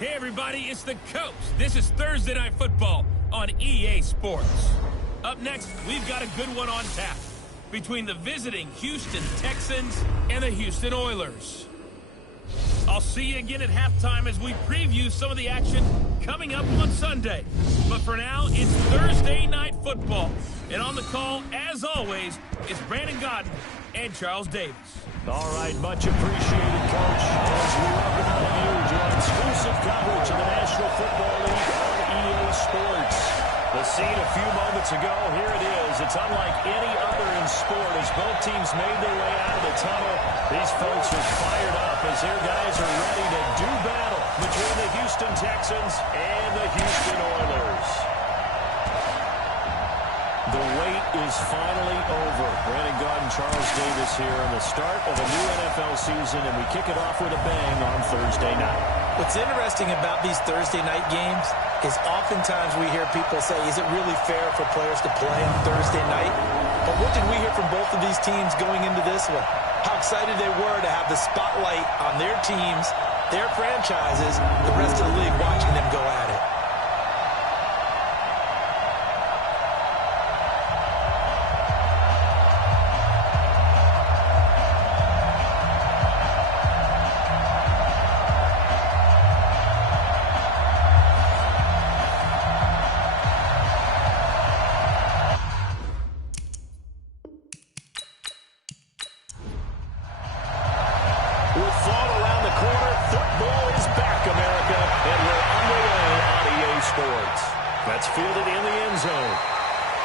Hey everybody, it's the Coach. This is Thursday Night Football on EA Sports. Up next, we've got a good one on tap between the visiting Houston Texans and the Houston Oilers. I'll see you again at halftime as we preview some of the action coming up on Sunday. But for now, it's Thursday Night Football. And on the call, as always, is Brandon Godden and Charles Davis. All right, much appreciated, Coach. As we welcome all of you to our exclusive coverage of the National Football League on EA Sports. The scene a few moments ago, here it is. It's unlike any other in sport as both teams made their way out of the tunnel. These folks are fired up as their guys are ready to do battle between the Houston Texans and the Houston Oilers. The wait is finally over. Brandon Godden, Charles Davis here on the start of a new NFL season, and we kick it off with a bang on Thursday night. What's interesting about these Thursday night games is oftentimes we hear people say, is it really fair for players to play on Thursday night? But what did we hear from both of these teams going into this one? How excited they were to have the spotlight on their teams, their franchises, the rest of the league watching them go at it. With fall around the corner, football is back, America, and we're underway on EA Sports. That's fielded in the end zone.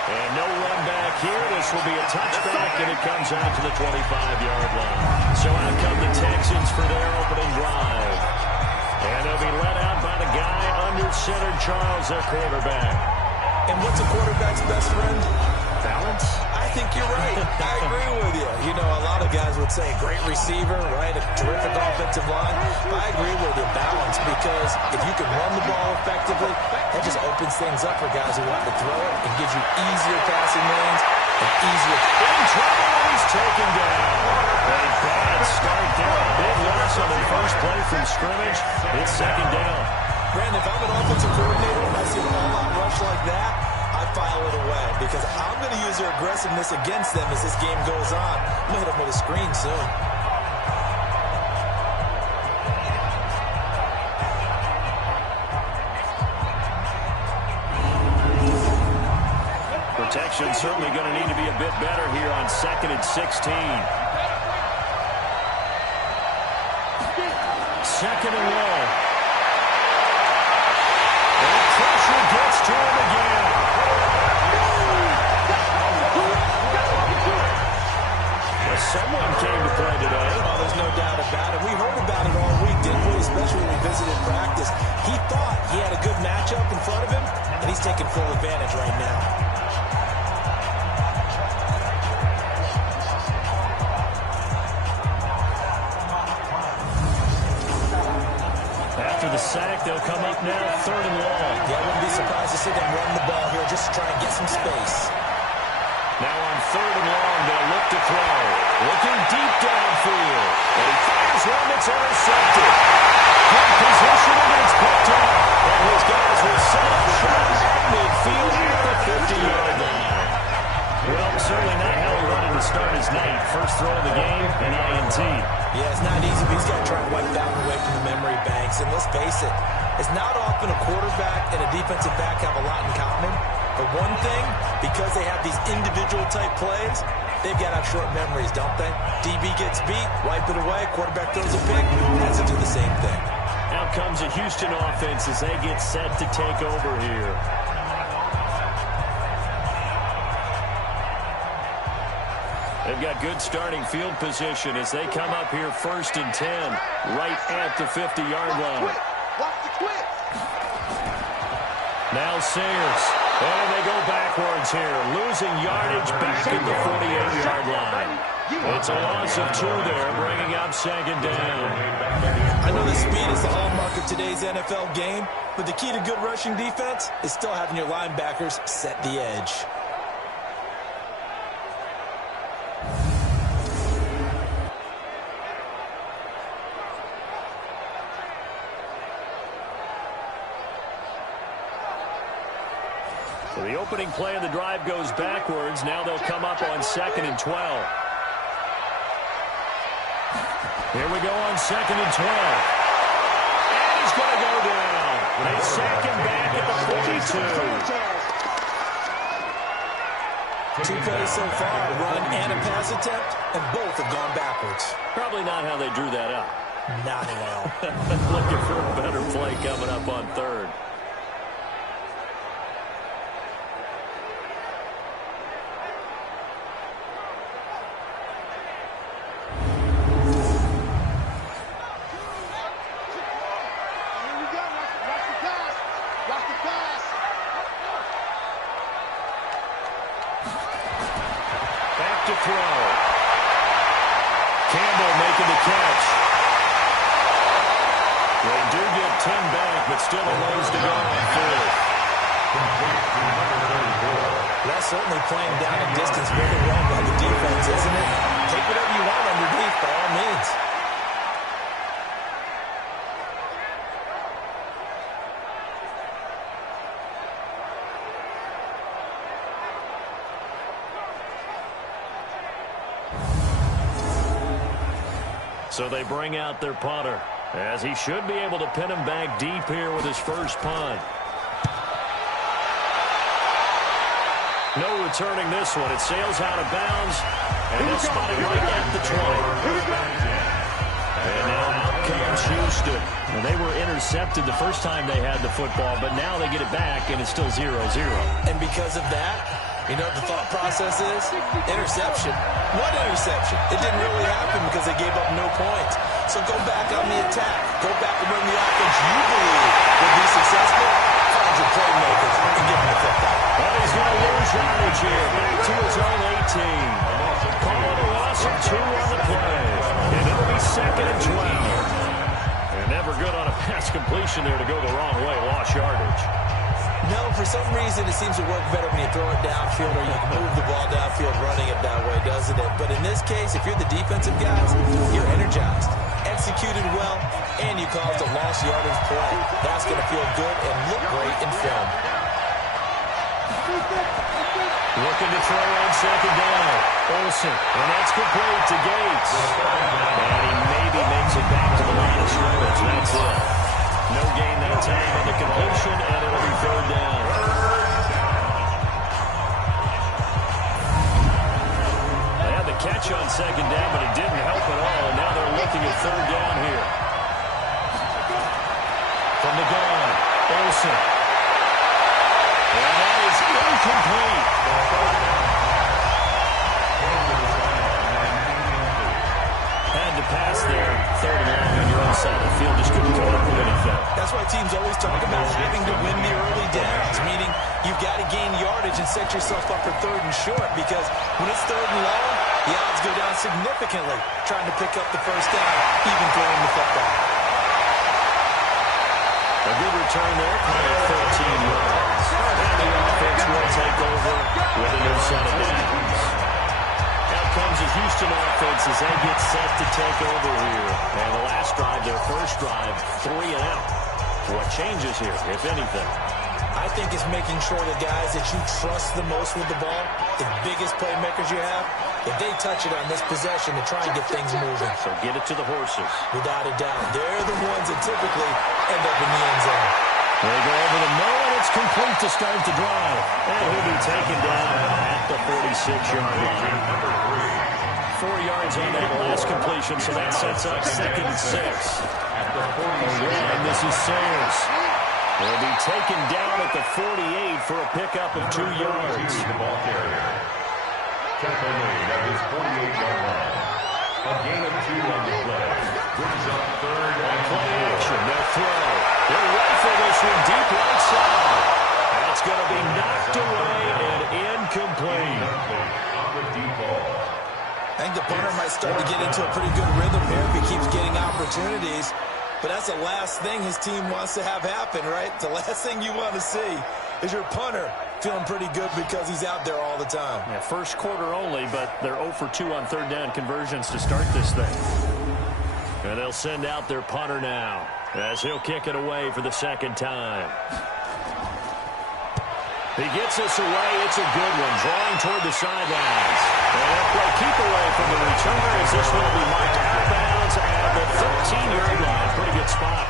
And no run back here. This will be a touchback, and it comes out to the 25-yard line. So out come the Texans for their opening drive. And they'll be let out by the guy under center, Charles, their quarterback. And what's a quarterback's best friend? Balance? I think you're right. I agree with you. You know, a lot of guys would say great receiver, right? A terrific offensive line. But I agree with you, balance, because if you can run the ball effectively, that just opens things up for guys who want to throw it and gives you easier passing lanes and easier. In trouble, he's taken down. A bad start there. A big loss on their first play from scrimmage. It's second down. Brandon, if I'm an offensive coordinator and I see an all-out rush like that, I file it away because I'm going to use their aggressiveness against them as this game goes on. I'm going to hit them with a screen soon. Protection certainly going to need to be a bit better here on 2nd and 16. Second and long. And pressure gets to him again. Someone came to play today. Oh, there's no doubt about it. We heard about it all week, didn't we? Especially when we visited practice. He thought he had a good matchup in front of him, and he's taking full advantage right now. After the sack, they'll come up now, 3rd and long. Yeah, I wouldn't be surprised to see them run the ball here just to try and get some space. Now on 3rd and long, they'll look to throw. Looking deep downfield. And he fires one that's intercepted. Good position, and it's picked up. And his guys will set up shot at midfield at the 50-yard line. Well, certainly not how he wanted to start his night. First throw of the game, an INT. Yeah, it's not easy, but he's got to try and wipe that one away from the memory banks. And let's face it, it's not often a quarterback and a defensive back have a lot in common. But one thing, because they have these individual-type plays, they've got to have short memories, don't they? DB gets beat, wipe it away, quarterback throws a pick, has to do the same thing. Out comes a Houston offense as they get set to take over here. They've got good starting field position as they come up here 1st and 10, right at the 50-yard line. Watch the twist. Now Sayers. And they go backwards here, losing yardage back at the 48-yard line. It's a loss of 2 there, bringing up 2nd down. I know the speed is the hallmark of today's NFL game, but the key to good rushing defense is still having your linebackers set the edge. opening play of the drive goes backwards. Now they'll come up on 2nd and 12. Here we go on 2nd and 12. And he's going to go down. They sack him back at the 42. 2 plays so far, a run and a pass attempt, and both have gone backwards. Probably not how they drew that up. Not at all. Looking for a better play coming up on 3rd. Back to throw. Campbell making the catch. They do get 10 back, but still a ways to go on 4th. That's certainly playing down a distance really well by the defense, isn't it? Take whatever you want underneath, by all means. So they bring out their punter, as he should be able to pin him back deep here with his first punt. No returning this one. It sails out of bounds, and they'll spot it right at the 20. And now out comes Houston. And they were intercepted the first time they had the football, but now they get it back, and it's still 0-0. And because of that, you know what the thought process is? Interception. What interception? It didn't really happen because they gave up no points. So go back on the attack. Go back and run the offense you believe will be successful. Find your playmakers and give them the football. But he's going to lose yardage here. Back to his own 18. Call it a loss of 2 on the play. And it'll be 2nd and 12. And never good on a pass completion there to go the wrong way. Lost yardage. No, for some reason it seems to work better when you throw it downfield or you can move the ball downfield running it that way, doesn't it? But in this case, if you're the defensive guys, you're energized, executed well, and you caused a lost yardage play. That's going to feel good and look great in film. Looking to throw on 2nd down. Olsen, and that's complete to Gates. And he maybe makes it back to the line of scrimmage. That's it. No gain that time on the completion, and it'll be 3rd down. They had the catch on 2nd down, but it didn't help at all, and now they're looking at 3rd down here. From the gun, Olsen. And that is incomplete. Had to pass there, 3rd and long on your own side of the field. Just couldn't come up with anything. That's why teams always talk about having to win the early downs, meaning you've got to gain yardage and set yourself up for 3rd and short, because when it's 3rd and long, the odds go down significantly trying to pick up the first down, even throwing the football. A good return there, probably 13 yards. And the offense will take over with a new set of downs. Out comes the Houston offense as they get set to take over here. And the last drive, their first drive, 3 and out. What changes here, if anything? I think it's making sure the guys that you trust the most with the ball, the biggest playmakers you have, if they touch it on this possession to try and get things moving. So get it to the horses. Without a doubt. They're the ones that typically end up in the end zone. They go over the middle, and it's complete to start the drive. And he'll be taken down at the 46-yard line. 4 yards on that last completion, so that sets up 2nd and 6. And this is Sayers. He'll be taken down at the 48 for a pickup of 2 yards. Tackle made at his 48-yard line. A gain of 2 on the play. Brings up 3rd and play action. They'll throw. They'll rifle this one deep right side. That's going to be knocked away and incomplete. I think the punter might start to get into a pretty good rhythm here if he keeps getting opportunities. But that's the last thing his team wants to have happen, right? The last thing you want to see is your punter feeling pretty good because he's out there all the time. Yeah, first quarter only, but they're 0 for 2 on 3rd down conversions to start this thing. And they'll send out their punter now as he'll kick it away for the 2nd time. He gets us away. It's a good one. Drawing toward the sidelines. And that play keep away from the returner as this one will be marked out of bounds at the 13-yard line. Pretty good spot.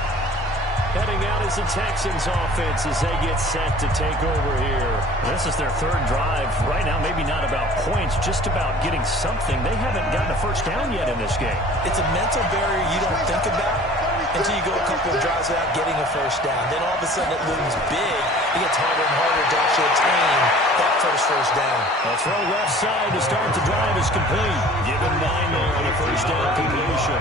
Heading out is the Texans offense as they get set to take over here. This is their third drive. Right now, maybe not about points, just about getting something. They haven't gotten a first down yet in this game. It's a mental barrier you don't think about until you go a couple of drives without getting a first down. Then all of a sudden it looms big. It gets harder and harder to actually attain that first down. A throw left side to start the drive is complete. Given 9 there on a first down completion.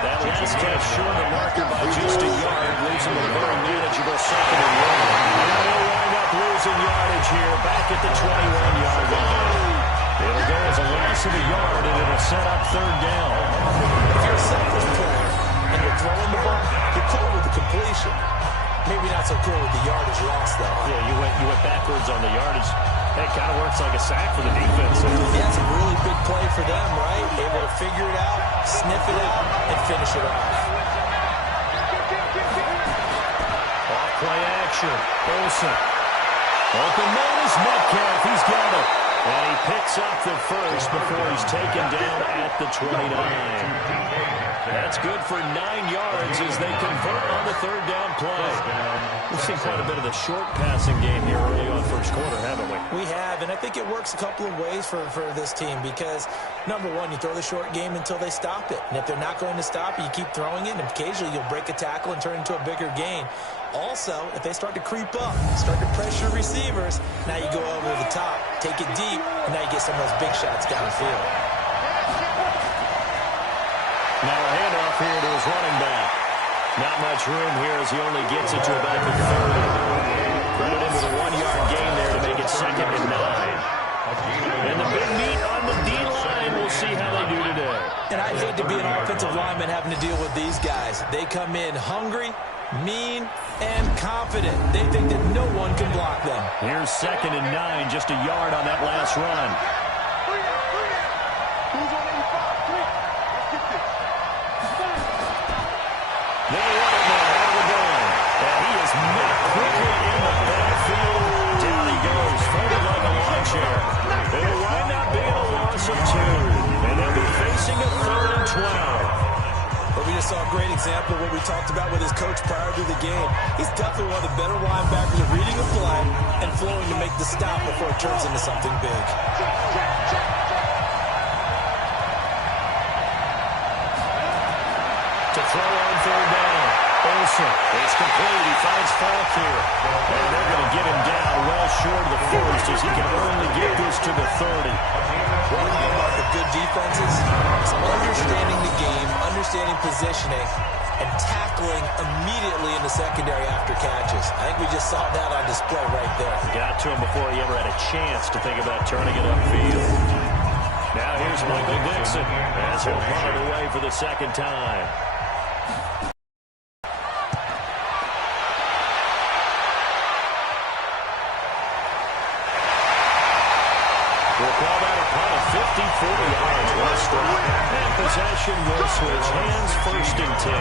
That last catch short the marker by just a yard, leaves him with a very manageable 2nd and 1. And they'll wind up losing yardage here, back at the 21-yard line. It'll go as a loss of a yard, and it'll set up 3rd down. If you're a selfish player and you're throwing the ball, you're cool with the completion. Maybe not so cool with the yardage loss, though. Yeah, you went backwards on the yardage. That kind of works like a sack for the defense. Yeah, it's a really big play for them, right? Able to figure it out, sniff it out, and finish it off. Off play action. Olsen. Open man is Metcalf. He's got it. And he picks up the first before he's taken down at the 29. That's good for 9 yards as they convert on the 3rd down play. We've seen quite a bit of the short passing game here early on first quarter, haven't we? We have, and I think it works a couple of ways for this team because, number one, you throw the short game until they stop it. And if they're not going to stop it, you keep throwing it, and occasionally you'll break a tackle and turn it into a bigger gain. Also, if they start to creep up, start to pressure receivers, now you go over the top, take it deep, and now you get some of those big shots downfield. Now a handoff here to his running back. Not much room here as he only gets it to about the 30. Credit him with a 1-yard gain there to make it 2nd and 9. And the big meat on the D-line. We'll see how they do today. And I'd hate to be an offensive lineman having to deal with these guys. They come in hungry, mean, and confident. They think that no one can block them. Here's 2nd and 9, just a yard on that last run. They want it now out of the gun. And he is met quickly in the backfield. Down he goes, folded like a lawn chair. It'll wind up being a loss of 2. And they'll be facing a 3rd and 12. But we just saw a great example of what we talked about with his coach prior to the game. He's definitely one of the better linebackers at reading a play and flowing to make the stop before it turns into something big. To throw on 3rd down. Olsen. It's complete. He finds Falk here. And they're going to get him down well short of the first as he can only get this to the 30. One of the mark of good defenses is understanding the game, understanding positioning, and tackling immediately in the secondary after catches. I think we just saw that on display right there. Got to him before he ever had a chance to think about turning it upfield. Now here's Michael Dixon as he'll punt it away for the 2nd time. We'll call that a punt of 50, 40 yards. What a strike. And possession will switch hands, 1st and 10.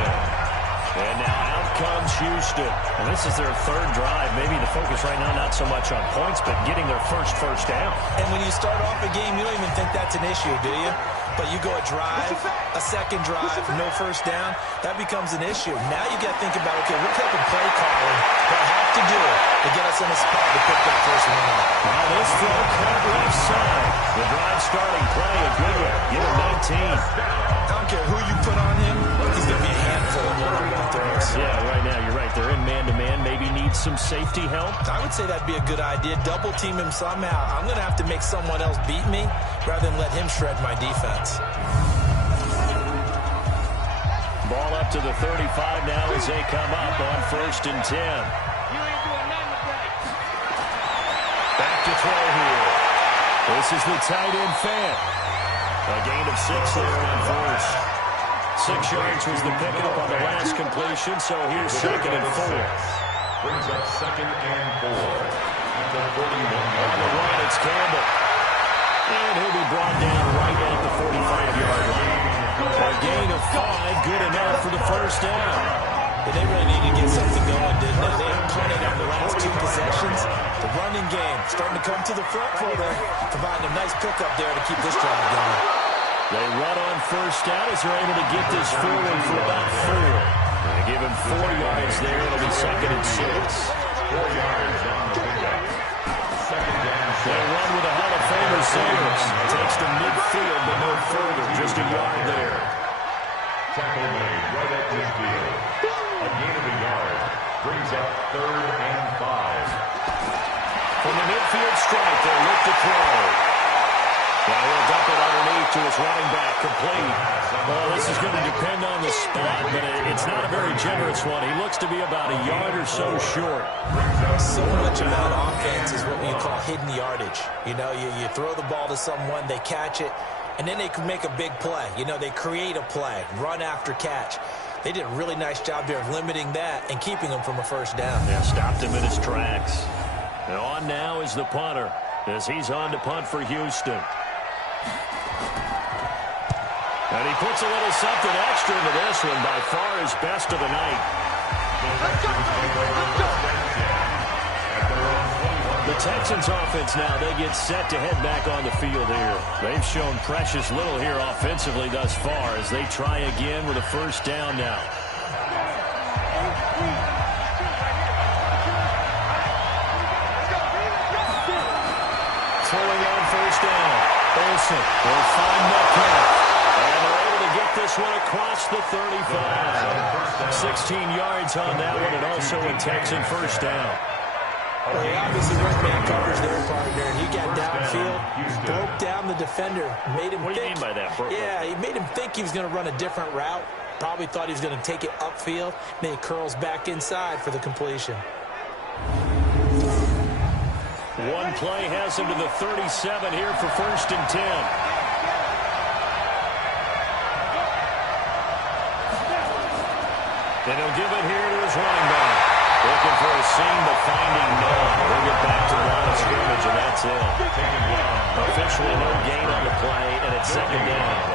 And now out comes Houston. And this is their 3rd drive. Maybe the focus right now not so much on points, but getting their first down. And when you start off a game, you don't even think that's an issue, do you? But you go a drive, a 2nd drive, no first down, that becomes an issue. Now you got to think about, okay, what type of play calling do I have to do to get us in a spot to pick that first one up? Now this throw cut left side. The drive starting play, a good one. Give him 19. I don't care who you put on him, he's going to be a handful of one-on-one throws. Yeah, right now you're right. They're in man-to-man. Maybe need some safety help. I would say that'd be a good idea. Double team him somehow. I'm going to have to make someone else beat me rather than let him shred my defense. Ball up to the 35 now as they come up on 1st and 10. Back to throw here. This is the tight end Fant. A gain of 6 there on 1st. 6 yards was the pickup on the last completion, so here's 2nd and 4. Brings up 2nd and 4. At the 41. On the run, it's Campbell. And he'll be brought down right at the 45-yard line. A gain of 5, good enough for the first down. But they really need to get something going, didn't they? They have punted on the last 2 possessions. The running game starting to come to the front for them, providing a nice pickup there to keep this drive going. They run on first down as they're able to get this forward for about 4. They give him 4 yards there. It'll be 2nd and 6. 4 yards on the pickup. 2nd down. They run with a Hall of Famer Sayers. Takes to midfield, but no further. Just a yard there. Tackle made right at midfield. A gain of a yard. Brings up 3rd and 5. From the midfield stripe, they'll look to throw. Now he'll dump it underneath to his running back, complete. Well, this is going to depend on the spot, but it's not a very generous one. He looks to be about a yard or so short. So much about offense is what you call hidden yardage. You know, you throw the ball to someone, they catch it, and then they can make a big play. You know, they create a play, run after catch. They did a really nice job there of limiting that and keeping him from a first down. Yeah, stopped him in his tracks. And on now is the punter as he's on to punt for Houston. And he puts a little something extra into this one, by far his best of the night. The Texans offense now, they get set to head back on the field here. They've shown precious little here offensively thus far as they try again with a first down now. Throwing on first down. Olsen will find Metcalf. And they're able to get this one across the 35. 16 yards on that one, and also a Texan first down. Well, he obviously went man coverage there, partner, and he got downfield, broke down the defender, made him think. What do you mean by that, bro? Yeah, he made him think he was going to run a different route. Probably thought he was going to take it upfield. Then he curls back inside for the completion. One play has him to the 37 here for 1st and 10. Then he'll give it here to his running back. Looking for a seam, but finding none. We'll get back to the line of scrimmage, and that's it. Officially no gain on the play, and it's 2nd down.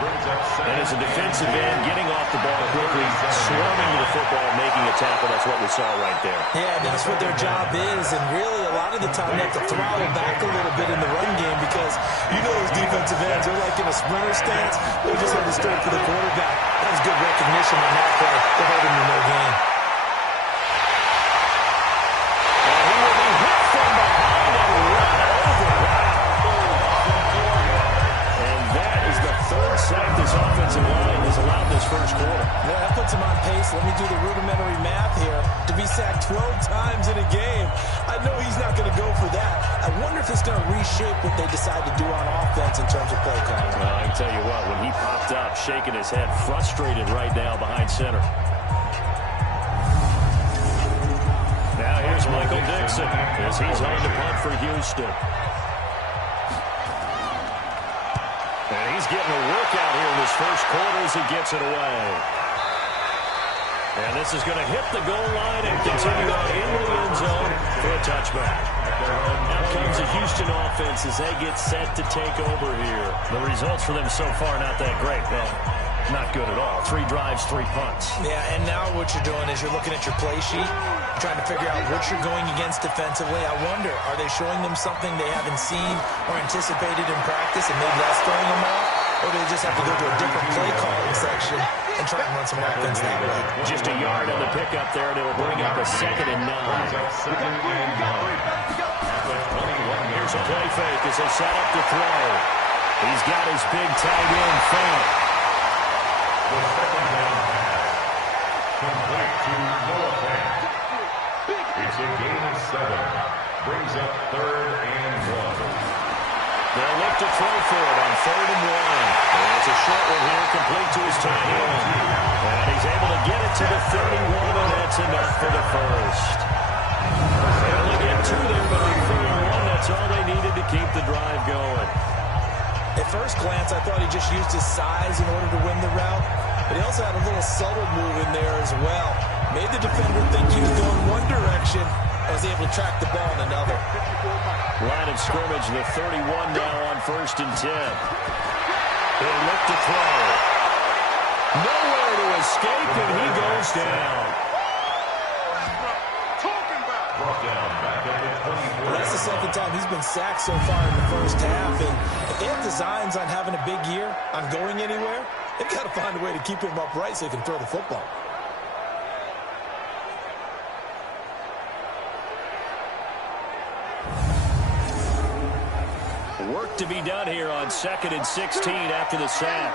And as a defensive end, getting off the ball quickly, swarming to the football, making a tackle, that's what we saw right there. Yeah, that's what their job is, and really a lot of the time they have to throttle back a little bit in the run game because you know those defensive ends are like in a sprinter stance. They just have to start for the quarterback. That was good recognition on that play. They held him to no gain. And he will be hit from behind and run over. And that is the 3rd sack this offensive line has allowed this first quarter. Yeah, that puts him on pace. Let me do the rudimentary math here. To be sacked 12 times in a game, I know he's not going to go for that. I wonder if it's going to reshape what they decide to do on offense in terms of play calling. Well, I can tell you what, when he popped up, shaking his head, frustrated right now behind center. Now here's Michael Dixon as he's on to punt for Houston. And he's getting a workout here in this first quarter as he gets it away. And this is going to hit the goal line and continue on into the end zone for a touchback. Now comes the Houston offense as they get set to take over here. The results for them so far not that great. Well, not good at all. 3 drives, 3 punts. Yeah, and now what you're doing is you're looking at your play sheet, trying to figure out what you're going against defensively. I wonder, are they showing them something they haven't seen or anticipated in practice, and maybe that's throwing them off? Or do they just have to go to a different play calling section and try and run some offense that way? Just a yard on the pickup there, and it'll bring up a 2nd and 9. Here's a play fake as they set up to throw. He's got his big tight end, Fant. The 2nd down pass. Complete to Noah Fant. It's a gain of 7. Brings up 3rd and 1. They'll look to throw for it on 3rd and 1. And it's a short one here, complete to his tight end. And he's able to get it to the 31, and that's enough for the first. They only get 2 there, but on 3rd and 1, that's all they needed to keep the drive going. At first glance, I thought he just used his size in order to win the route, but he also had a little subtle move in there as well. Made the defender think he was going one direction and was able to track the ball in another. Line of scrimmage, the 31 now on 1st and 10. He'll look to throw. Nowhere to escape, and he goes down. Well, that's the second time he's been sacked so far in the first half. And if they have designs on having a big year, on going anywhere, they've got to find a way to keep him upright so he can throw the football. Work to be done here on 2nd and 16 after the sack.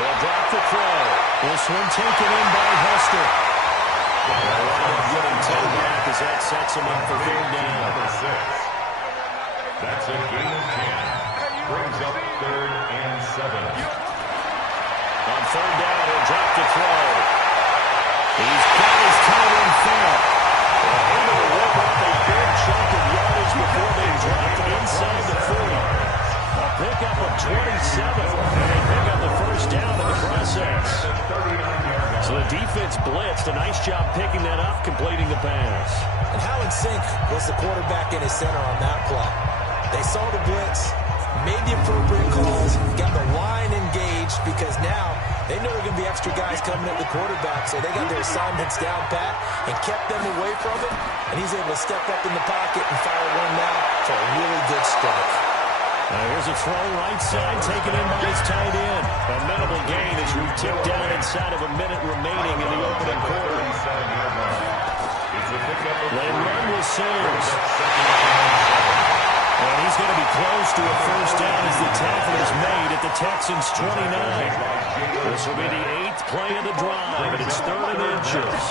They'll drop the throw. This one taken in by Hester. They'll wind up getting 10 back as that sets him up for 3rd down. Number 6. That's a gain of 10. Brings up 3rd and 7. On 3rd down, he'll drop the throw. He's got his tight end foul. Able to whip up a big chunk of yardage before they dropped inside the 40. A pickup of 27, and they pick up the 1st down in the process. So the defense blitzed. A nice job picking that up, completing the pass. And how in sync was the quarterback in his center on that play? They saw the blitz, made the appropriate calls, got the line engaged because now they know there are going to be extra guys coming at the quarterback, so they got their assignments down pat and kept them away from him, and he's able to step up in the pocket and fire one now for a really good strike. Here's a throw right side, taken in by his tight end. A minimal gain as we tick down inside of a minute remaining in the opening quarter. They run with Sayers. And he's going to be close to a 1st down as the tackle is made at the Texans' 29. This will be the 8th play of the drive, and it's 3rd and inches.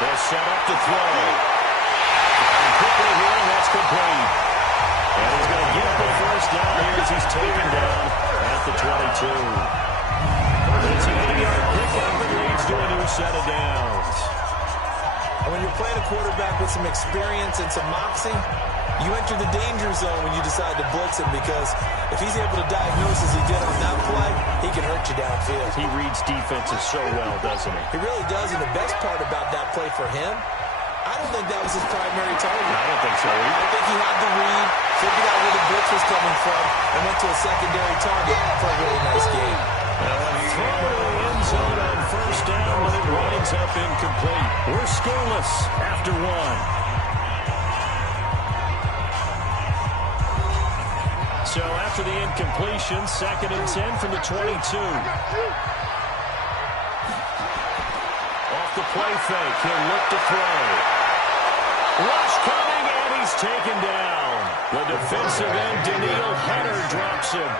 They'll set up the throw. And quickly here, and that's complete. And he's going to get the 1st down here as he's taken down at the 22. It's an 80-yard pickup that leads to a new set of downs. And when you're playing a quarterback with some experience and some moxie, you enter the danger zone when you decide to blitz him because if he's able to diagnose as he did on that play, he can hurt you downfield. He reads defenses so well, doesn't he? He really does, and the best part about that play for him, I don't think that was his primary target. I don't think so either. I think he had the read, figured out where the blitz was coming from, and went to a secondary target for a really nice game. Now a throw to the end zone on 1st down, but it winds up incomplete. We're scoreless after 1. So after the incompletion, 2nd and 10 from the 22. Off the play fake, he'll look to throw. Rush coming, and he's taken down. The defensive end, Daniil Hunter, drops him.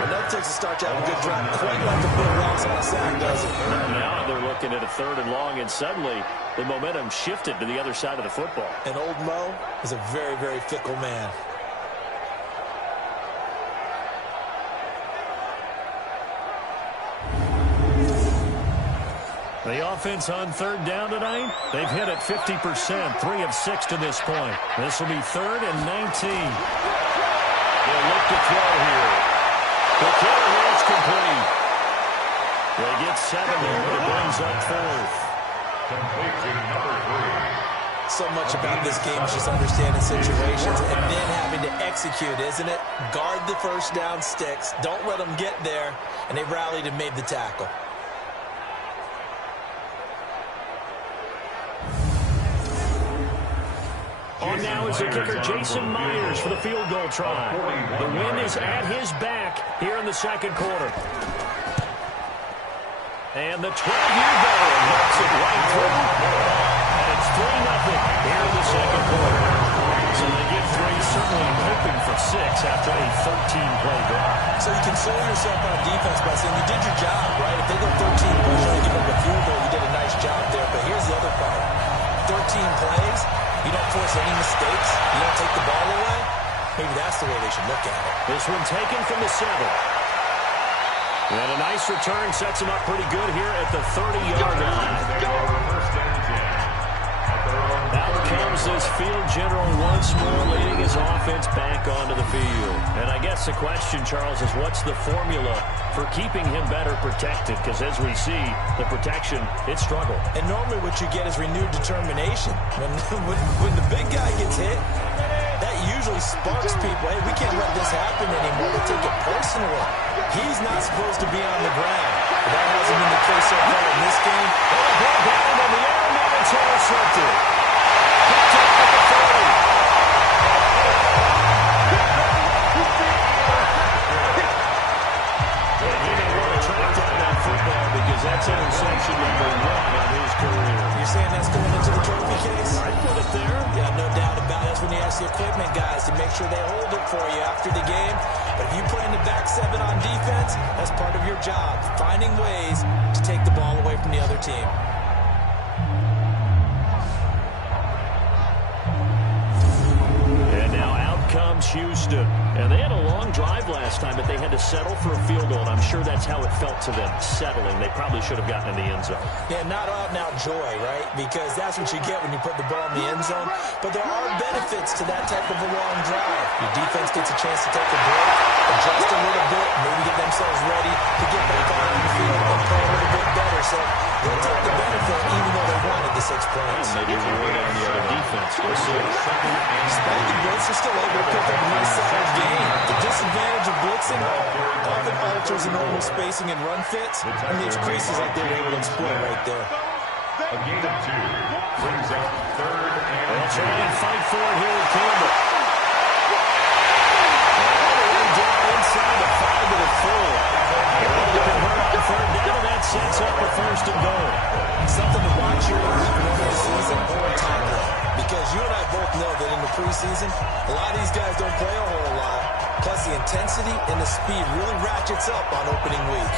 Well, that takes a start to have a good drive. Quite like the Bill Ross on a sack, does it? Now they're looking at a 3rd and long, and suddenly the momentum shifted to the other side of the football. And old Mo is a very, very fickle man. The offense on 3rd down tonight, they've hit at 50%, 3 of 6 to this point. This will be 3rd and 19. They'll look to throw here. The throw here is complete. They get 7 there, but it brings up 4th. Complete to number 3. So much about this game is just understanding situations and then having to execute, isn't it? Guard the 1st down sticks. Don't let them get there. And they rallied and made the tackle. On now is the kicker, Jason Myers, for the field goal try. The wind is at his back here in the 2nd quarter. And the 12-year veteran knocks it right through. And it's 3-0 here in the 2nd quarter. So they get 3, certainly hoping for 6 after a 13-play drive. So you console yourself on defense by saying you did your job, right? If they go 13 plays, you give up a field goal, you did a nice job there. But here's the other part. 13 plays. You don't force any mistakes. You don't take the ball away. Maybe that's the way they should look at it. This one taken from the 7. And a nice return sets him up pretty good here at the 30-yard line. Out comes this field general once more, leading his offense back onto the field. And I guess the question, Charles, is what's the formula for keeping him better protected? Because as we see, the protection, it struggled. And normally what you get is renewed determination. When the big guy gets hit, that usually sparks people. Hey, we can't let this happen anymore. They take it personally. He's not supposed to be on the ground. But that hasn't been the case so far in this game. Oh, ball down on the air, now it's intercepted. Picked up at the 30. And he may want to track down that football because that's interception number 1 on his career. You're saying that's going into the trophy case? I'd put it there. Yeah, no doubt about it. That's when you ask the equipment guys to make sure they hold it for you after the game. But if you put in the back 7 on defense, that's part of your job, finding ways to take the ball away from the other team. And now out comes Houston. And they had a long drive last time, but they had to settle for a field goal. And I'm sure that's how it felt to them, settling. They probably should have gotten in the end zone. Yeah, not out-and-out joy, right? Because that's what you get when you put the ball in the end zone. But there are benefits to that type of a long drive. Your defense gets a chance to take a break, adjust a little bit, maybe get themselves ready to get back on the field and play a little bit better. So they'll take the benefit even though they wanted the 6 points. Maybe reward on the other defense. We'll see. Spike and Blitz are still able to pick up a nice solid game. The disadvantage of blitzing often alters the normal spacing and run fits and leaves creases like they were able to exploit right there. A gain of 2 brings up 3rd and They'll try and fight for it here with Campbell. All the way down inside the 5 to the 4. They're able to convert on 3rd down, and that sets up a 1st and goal. Something to watch here in week 1 of the season, tackling. Because you and I both know that in the preseason, a lot of these guys don't play a whole lot. Plus, the intensity and the speed really ratchets up on opening week.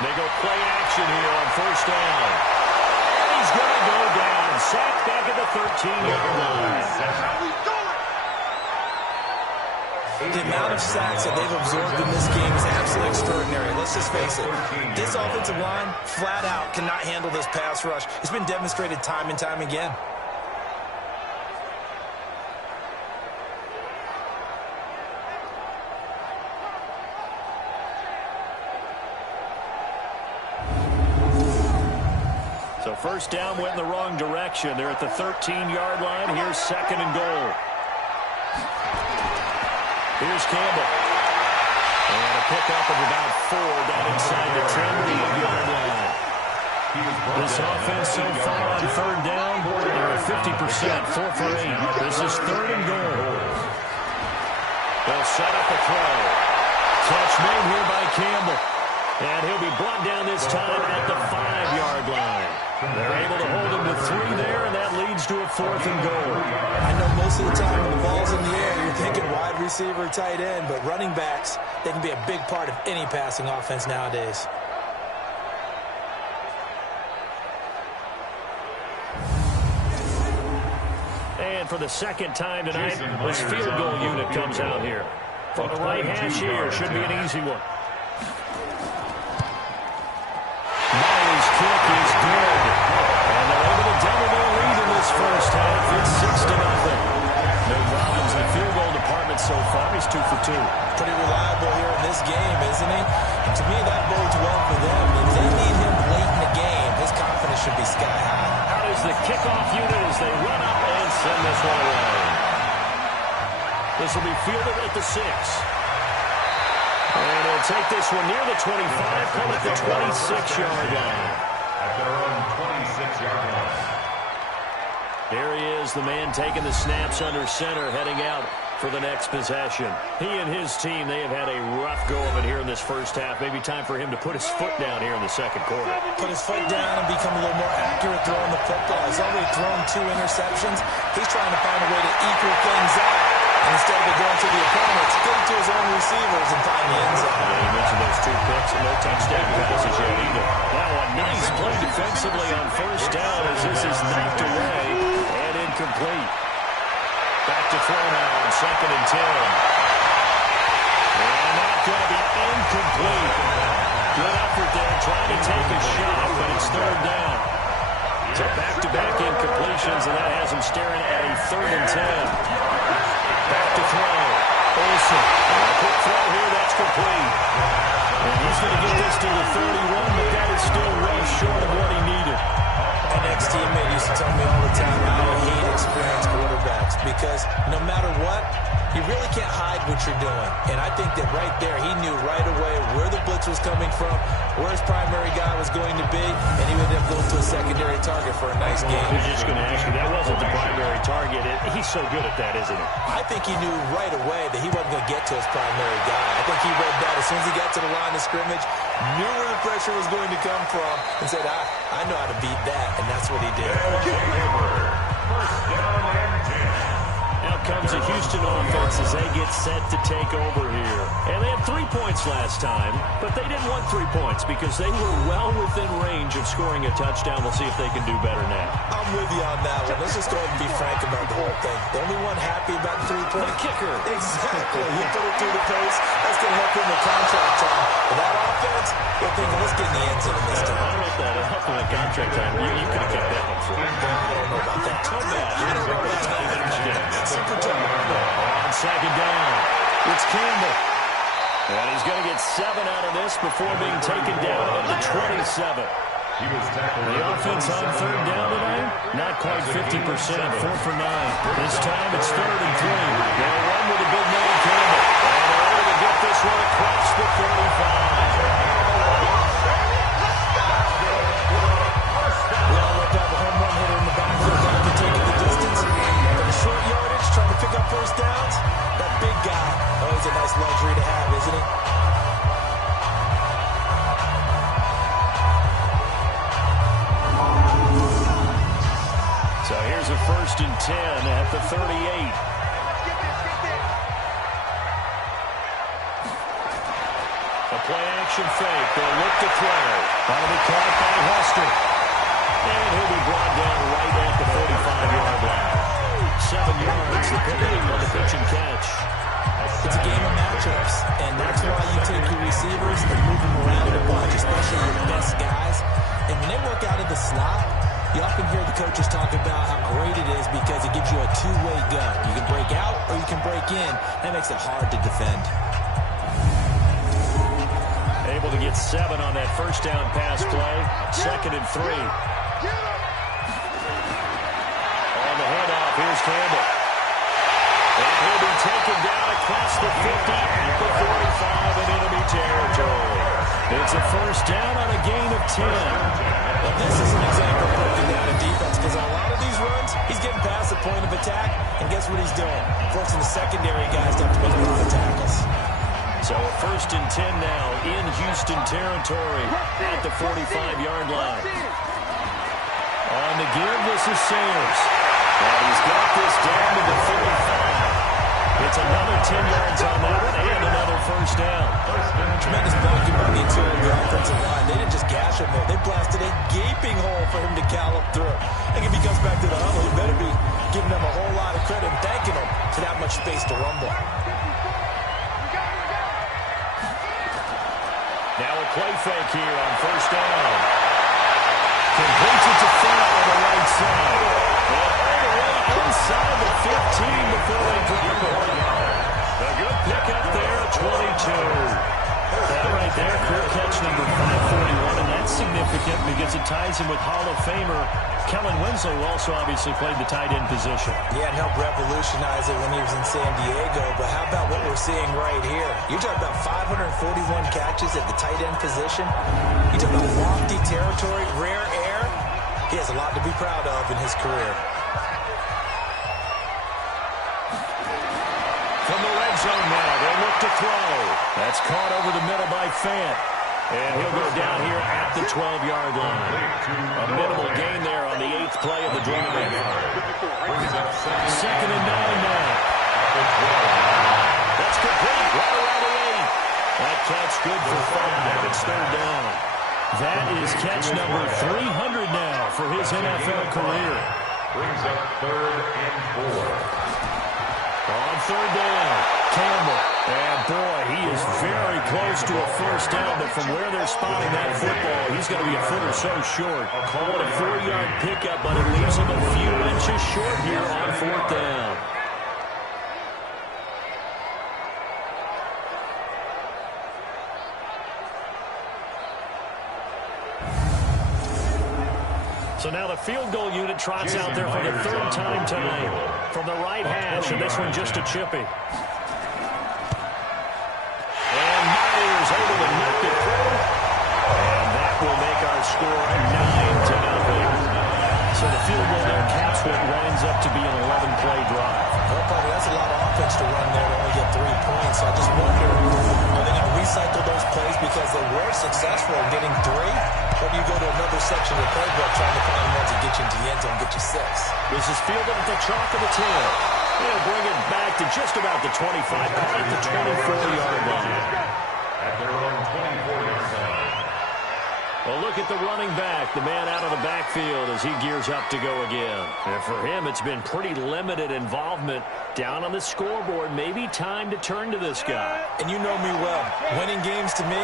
They go play action here on 1st down. And he's going to go down. Sacked back at the 13-yard line. The amount of sacks that they've absorbed in this game is absolutely extraordinary. Let's just face it. This offensive line, flat out, cannot handle this pass rush. It's been demonstrated time and time again. So 1st down went in the wrong direction. They're at the 13-yard line. Here's 2nd and goal. Here's Campbell. And a pickup of about 4 down inside the 10-yard line. This offense so far on 3rd down, they're at 50%, 4 for 8. This is 3rd and goal. They'll set up a throw. Catch made here by Campbell. And he'll be brought down this time at the 5-yard line. They're able to hold him to 3 there, and that leads to a 4th and goal. I know most of the time when the ball's in the air, you're thinking wide receiver, tight end, but running backs, they can be a big part of any passing offense nowadays. And for the 2nd time tonight, this field goal unit comes out here. From the right hash here, should be an easy one. Miley's kick is good. And they're able to double their lead in this 1st half. It's 6-0. No problems in the field goal department so far. He's 2 for 2. Pretty reliable here in this game, isn't he? And to me, that bodes well for them. If they need him late in the game, his confidence should be sky high. Out is the kickoff unit as they run up and send this one away. This will be fielded at the 6. And he'll take this one near the 25, come at the 26-yard line. At their own 26-yard line. There he is, the man taking the snaps under center, heading out for the next possession. He and his team, they have had a rough go of it here in this 1st half. Maybe time for him to put his foot down here in the 2nd quarter. Put his foot down and become a little more accurate throwing the football. He's already thrown 2 interceptions. He's trying to find a way to equal things out. And instead of it going to the opponents, get it to his own receivers and find the end zone. Yeah, you mentioned those 2 picks and no touchdown passes yet either. Now a nice play defensively on 1st down as this is knocked away and incomplete. Back to throw now on 2nd and 10. And that's going to be incomplete. Good effort there, trying to take a shot, but it's 3rd down. So back-to-back incompletions, and that has him staring at a 3rd and 10. Back to throw. Olsen. A quick throw here. That's complete. And he's going to get this to the 31, but that is still well short of what he needed. An ex-teammate used to tell me all the time how I hate experienced quarterbacks because no matter what, you really can't hide what you're doing. And I think that right there, he knew right away where the blitz was coming from, where his primary guy was going to be, and he would end up going to a secondary target for a nice game. I was just going to ask you, that wasn't the primary target. He's so good at that, isn't he? I think he knew right away that he wasn't going to get to his primary guy. I think he read that as soon as he got to the line of scrimmage, knew where the pressure was going to come from, and said, I know how to beat that, and that's what he did. First down and 10. Now comes the Houston offense as they get set to take over here. And they had 3 points last time, but they didn't want 3 points because they were well within range of scoring a touchdown. We'll see if they can do better now. I'm with you on that one. Let's just go ahead and be frank about the whole thing. The only one happy about the 3-point kicker. Exactly. He put it through the post. That's going to help him with contract time. But that offense, they're thinking, let's get in the end zone this time. I don't know if that helped him with contract time. You could have kept that one for him. I don't know about that. I don't know about that. Super tough. On 2nd down, it's Campbell. And he's going to get 7 out of this before being taken down at the 27. The offense on 3rd down today, not quite 50%, 4 for 9. This time it's 3rd and 3. They'll run with a big man, Campbell. And they're able to get this one across the 35. We all looked at the home run hitter in the backfield. Guy can take it the distance. But the short yardage, trying to pick up first downs. That big guy, he's a nice luxury to have, isn't he? So here's a 1st and 10 at the 38. A play-action fake. They'll look to throw. That'll be caught by Hester. And he'll be brought down right at the 45-yard line. 7 yards, the picking on the pitch and catch. It's a game of matchups, and that's why you take your receivers and move them around a bunch, especially your best guys. And when they work out of the slot, you often hear the coaches talk about how great it is because it gives you a two-way gun. You can break out or you can break in. That makes it hard to defend. Able to get 7 on that 1st down pass play. 2nd and 3. On the handoff, here's Campbell. And he'll be taken down across the 50 at the 45 in enemy territory. It's a 1st down on a gain of 10. Well, this is an example of breaking down a defense because on a lot of these runs, he's getting past the point of attack, and guess what he's doing? Forcing the secondary guys to have to make a lot of tackles. So a 1st and 10 now in Houston territory at the 45-yard line. On the give, this is Sayers. And he's got this down to the 35. It's another 10 yards on that one and another 1st down. Tremendous blocking by the interior of the offensive line. They didn't just gash him there. They blasted a gaping hole for him to gallop through. I think if he comes back to the huddle, he better be giving them a whole lot of credit and thanking them for that much space to rumble. Now a play fake here on 1st down. Completes it to Fant on the right side. And all the way inside the 15 before they drop it. A good pickup there at 22. That right there, career catch number 541, and that's significant because it ties him with Hall of Famer Kellen Winslow, who also obviously played the tight end position. Yeah, and helped revolutionize it when he was in San Diego. But how about what we're seeing right here? You're talking about 541 catches at the tight end position. You're talking about lofty territory, rare air. He has a lot to be proud of in his career. From the red zone now, they look to throw. That's caught over the middle by Fant. And he'll go down here at the 12-yard line. A minimal gain there on the 8th play of the drive. 2nd and 9 now. That's complete right around the 8. That catch good for 5. It's 3rd down. That is catch number 300 now for his NFL career. Brings up 3rd and 4. On third down, Campbell. And boy, he is very close to a first down, but from where they're spotting that football, he's going to be a foot or so short. Call it a 4-yard pickup, but it leaves him a few inches short here on fourth down. So now the field goal unit trots out there for the third time tonight from the right hash, and this one just a chippy. And Myers able to knock it through, and that will make our score 9-0. So the field goal there caps what winds up to be an 11-play drive. Well, probably that's a lot of offense to run there to only get 3 points. So I just wonder, are they going to recycle those plays because they were successful in getting 3? Or do you go to another section of the playbook trying to find ones that get you into the end zone and get you 6? This is fielded at the chalk of the 10. They'll bring it back to just about the 25, call it the 24-yard line. At their own 24-yard line. Well, look at the running back, the man out of the backfield as he gears up to go again. And for him, it's been pretty limited involvement down on the scoreboard. Maybe time to turn to this guy. And you know me well. Winning games to me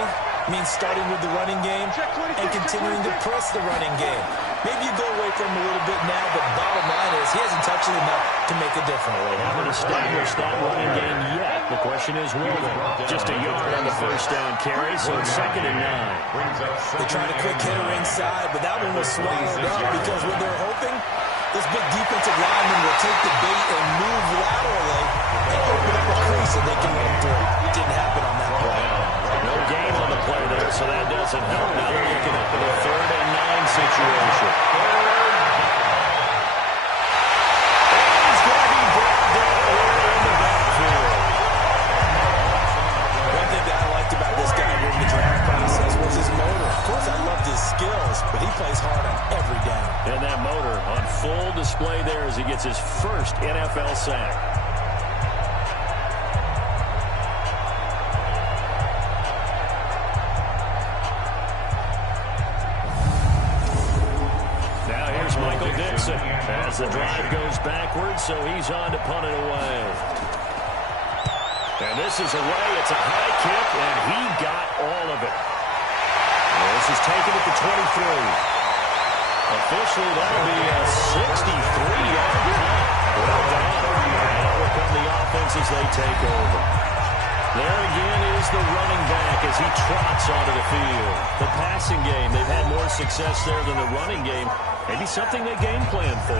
means starting with the running game and continuing to press the running game. Maybe you go away from him a little bit now, but bottom line is he hasn't touched it enough to make a difference. They haven't established that running game yet. The question is, will they? Just a yard on the first down carry, so it's 2nd and 9. They tried a quick hitter inside, but that one was swallowed up because what they're hoping, this big defensive lineman will take the bait and move laterally and open up a crease that they can run through. Didn't happen on that play. No gain on the play there, so that doesn't help. Now they're looking at the 3rd and 9 situation. He's going to be brought down here in the backfield. One thing that I liked about this guy during the draft process was his motor. Of course, I loved his skills, but he plays hard on every down. And that motor on full display there as he gets his first NFL sack. As the drive goes backwards, so he's on to punt it away. And this is away. It's a high kick, and he got all of it. And this is taken at the 23. Officially, that'll be a 63-yard punt. Well done. Now here come the offense as they take over. There again is the running back as he trots onto the field. The passing game, they've had more success there than the running game. Maybe something they game plan for.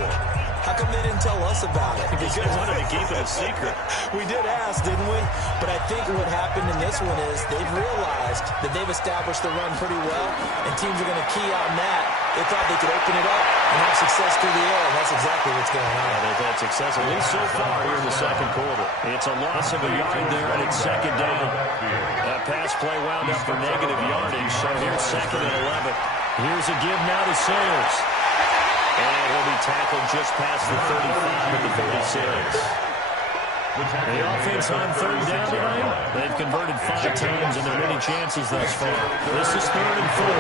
How come they didn't tell us about it? Because they wanted to keep it a secret. We did ask, didn't we? But I think what happened in this one is they've realized that they've established the run pretty well, and teams are going to key on that. They thought they could open it up and have success through the air, and that's exactly what's going on. They've had success, at least so far, here in the second quarter. It's a loss of a yard there, and it's 2nd down. That pass play wound up for negative yardage, so here's 2nd and 11. Here's a give now to Sayers. And he'll be tackled just past the 35 at the 36. The offense on 3rd down tonight, they've converted 5 times in their many chances thus far. This is 3rd and 4.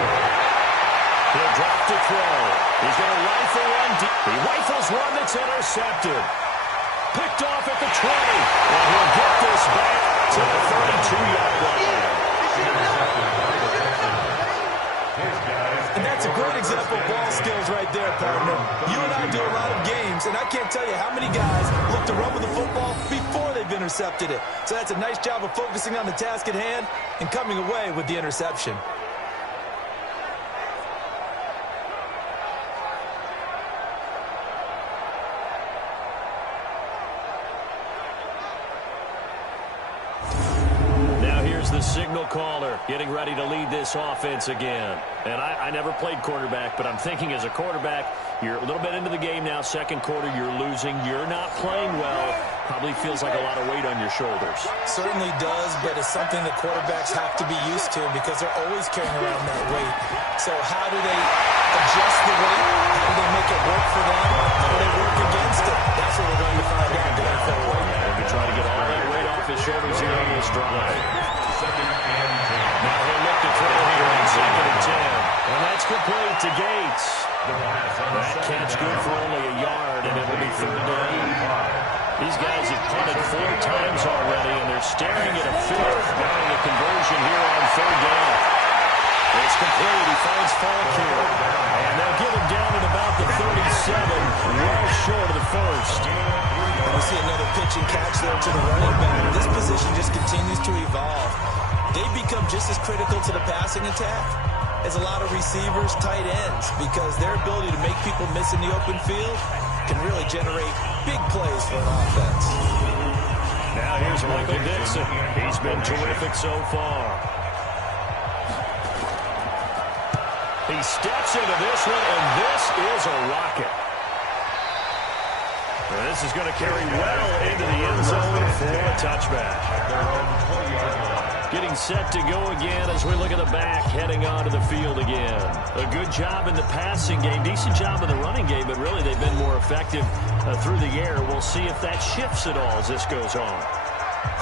He'll drop to throw. He's going to rifle one deep. He rifles one that's intercepted. Picked off at the 20. And he'll get this back to the 32-yard line. And that's a great example of ball skills right there, partner. You and I do a lot of games, and I can't tell you how many guys look to run with the football before they've intercepted it. So that's a nice job of focusing on the task at hand and coming away with the interception. The signal caller getting ready to lead this offense again. And I never played quarterback, but I'm thinking as a quarterback, you're a little bit into the game now. Second quarter, you're losing. You're not playing well. Probably feels like a lot of weight on your shoulders. Certainly does, but it's something that quarterbacks have to be used to because they're always carrying around that weight. So how do they adjust the weight? How do they make it work for them? How do they work against it? That's what we're going to find out going forward. They'll be trying to get all that weight off his shoulders here on this drive. Now he'll look to throw here on 2nd and 10. And that's complete to Gates. That catch good for only a yard, and it will be 3rd down. These guys have punted 4 times already, and they're staring at a 5th, knowing a conversion here on 3rd down. It's complete. He finds Falk here. And they'll get him down at about the 37, well short of the 1st. And we see another pitch and catch there to the running back. This position just continues to evolve. They've become just as critical to the passing attack as a lot of receivers, tight ends, because their ability to make people miss in the open field can really generate big plays for an offense. Now here's Michael Dixon. He's been terrific so far. He steps into this one, and this is a rocket. And this is going to carry well into the end zone for a touchback. Getting set to go again as we look at the back, heading onto the field again. A good job in the passing game, decent job in the running game, but really they've been more effective through the air. We'll see if that shifts at all as this goes on.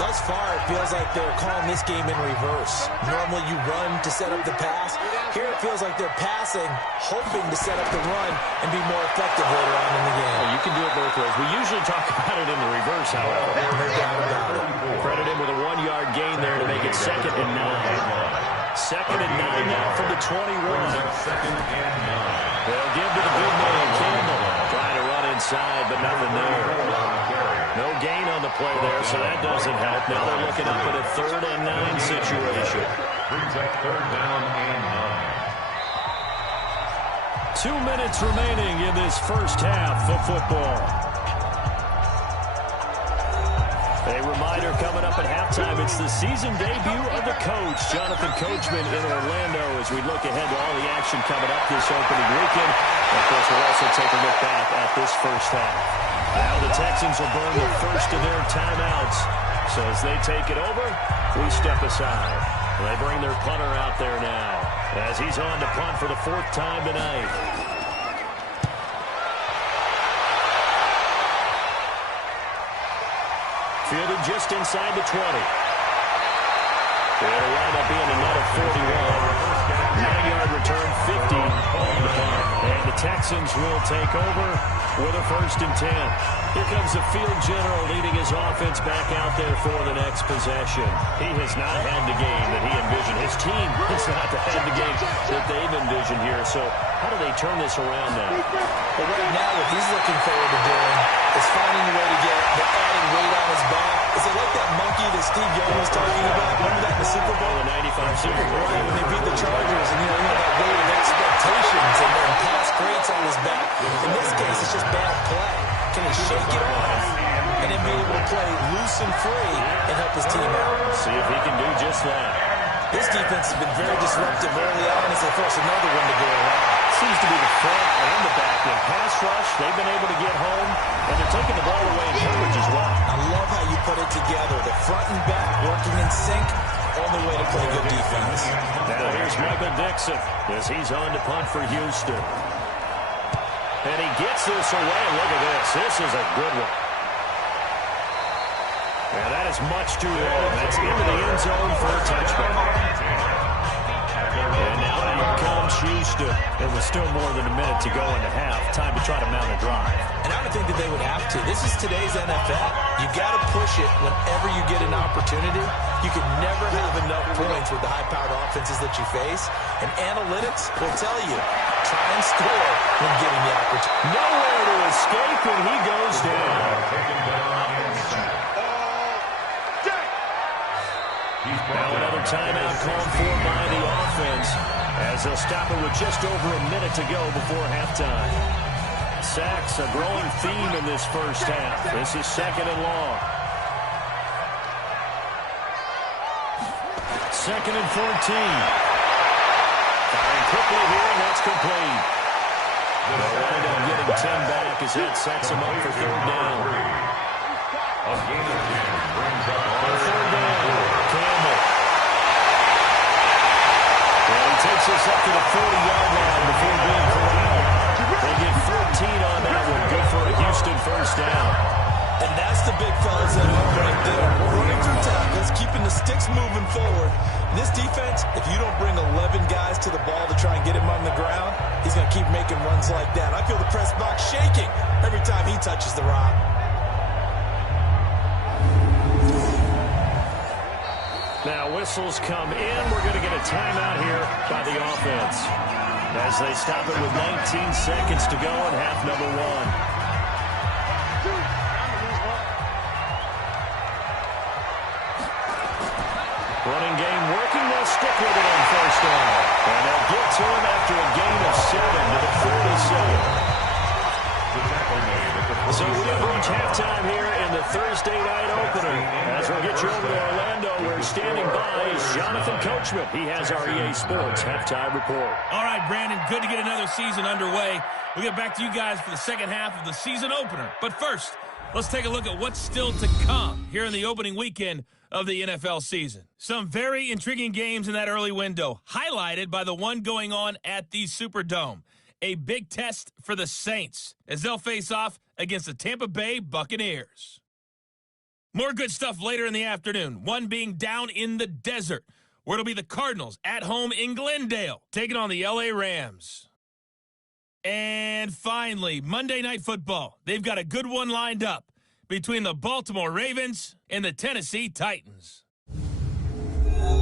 Thus far, it feels like they're calling this game in reverse. Normally you run to set up the pass. Here it feels like they're passing, hoping to set up the run and be more effective later on in the game. Well, you can do it both ways. We usually talk about it in the reverse, however. No doubt about it. Credit him with a 1-yard gain there to make it 2nd and 9. 2nd and 9 now from the 21. They'll give to the big man, Campbell. Trying to run inside, but nothing there. No gain on the play there, so that doesn't help. Now they're looking up at a 3rd and 9 situation. Brings up 3rd down and 9. 2 minutes remaining in this first half of football. A reminder coming up at halftime, it's the season debut of the coach, Jonathan Coachman in Orlando, as we look ahead to all the action coming up this opening weekend. And of course, we'll also take a look back at this first half. Now the Texans will burn the first of their timeouts. So as they take it over, we step aside. They bring their punter out there now as he's on to punt for the 4th time tonight. Fielded just inside the 20. It'll wind up being another 41. 9-yard return, 50 on the punt. And the Texans will take over with a 1st and 10. Here comes the field general leading his offense back out there for the next possession. He has not had the game that he envisioned. His team has not had the game that they've envisioned here. So how do they turn this around now? But right now, what he's looking forward to doing is finding a way to get the added weight on his back. Is it like that monkey that Steve Young was talking about? Remember that in the Super Bowl? The 95 Super Bowl. Right, when they beat the Chargers, and you know that weight of expectations and then past greats on his back. In this case, it's just bad play. Can he shake it off and then be able to play loose and free and help his team out? See if he can do just that. This defense has been very disruptive early on as they force another one to go around. Seems to be the front and the back end. Pass rush, they've been able to get home, and they're taking the ball away in coverage as well. I love how you put it together. The front and back working in sync. Only way to play good defense. Now here's Michael Dixon as he's on to punt for Houston. And he gets this away. Look at this. This is a good one. And that is much too long. That's into the end zone for a touchback. And now out comes Houston. There was still more than a minute to go in the half. Time to try to mount a drive. And I would think that they would have to. This is today's NFL. You got to push it whenever you get an opportunity. You can never have enough points with the high-powered offenses that you face. And analytics will tell you, try and score when getting the opportunity. Nowhere to escape, and he goes down. Now another timeout called for by the offense as they'll stop it with just over a minute to go before halftime. Sacks, a growing theme in this first half. This is 2nd and long. 2nd and 14. Firing quickly here, and that's complete. They'll wind up getting 10 back as that sets them up for 3rd down. A gain of 10 brings up On 3rd down, Campbell. Well, he takes us up to the 40-yard line before being corralled. They get 14 on that one. Good for a Houston 1st down. And that's the big fellas that are right there. Running through tackles, keeping the sticks moving forward. This defense, if you don't bring 11 guys to the ball to try and get him on the ground, he's going to keep making runs like that. I feel the press box shaking every time he touches the rock. Now whistles come in. We're going to get a timeout here by the offense as they stop it with 19 seconds to go in half number one. Running game working. They'll stick with it on first down. And they'll get to him after a gain of 7 to the 47. So we approach halftime here in the Thursday night opener. As we'll get you over to Orlando, where standing by is Jonathan Coachman. He has our EA Sports halftime report. All right, Brandon, good to get another season underway. We'll get back to you guys for the second half of the season opener. But first, let's take a look at what's still to come here in the opening weekend of the NFL season. Some very intriguing games in that early window, highlighted by the one going on at the Superdome. A big test for the Saints as they'll face off against the Tampa Bay Buccaneers. More good stuff later in the afternoon, one being down in the desert, where it'll be the Cardinals at home in Glendale, taking on the LA Rams. And finally, Monday Night Football. They've got a good one lined up between the Baltimore Ravens and the Tennessee Titans.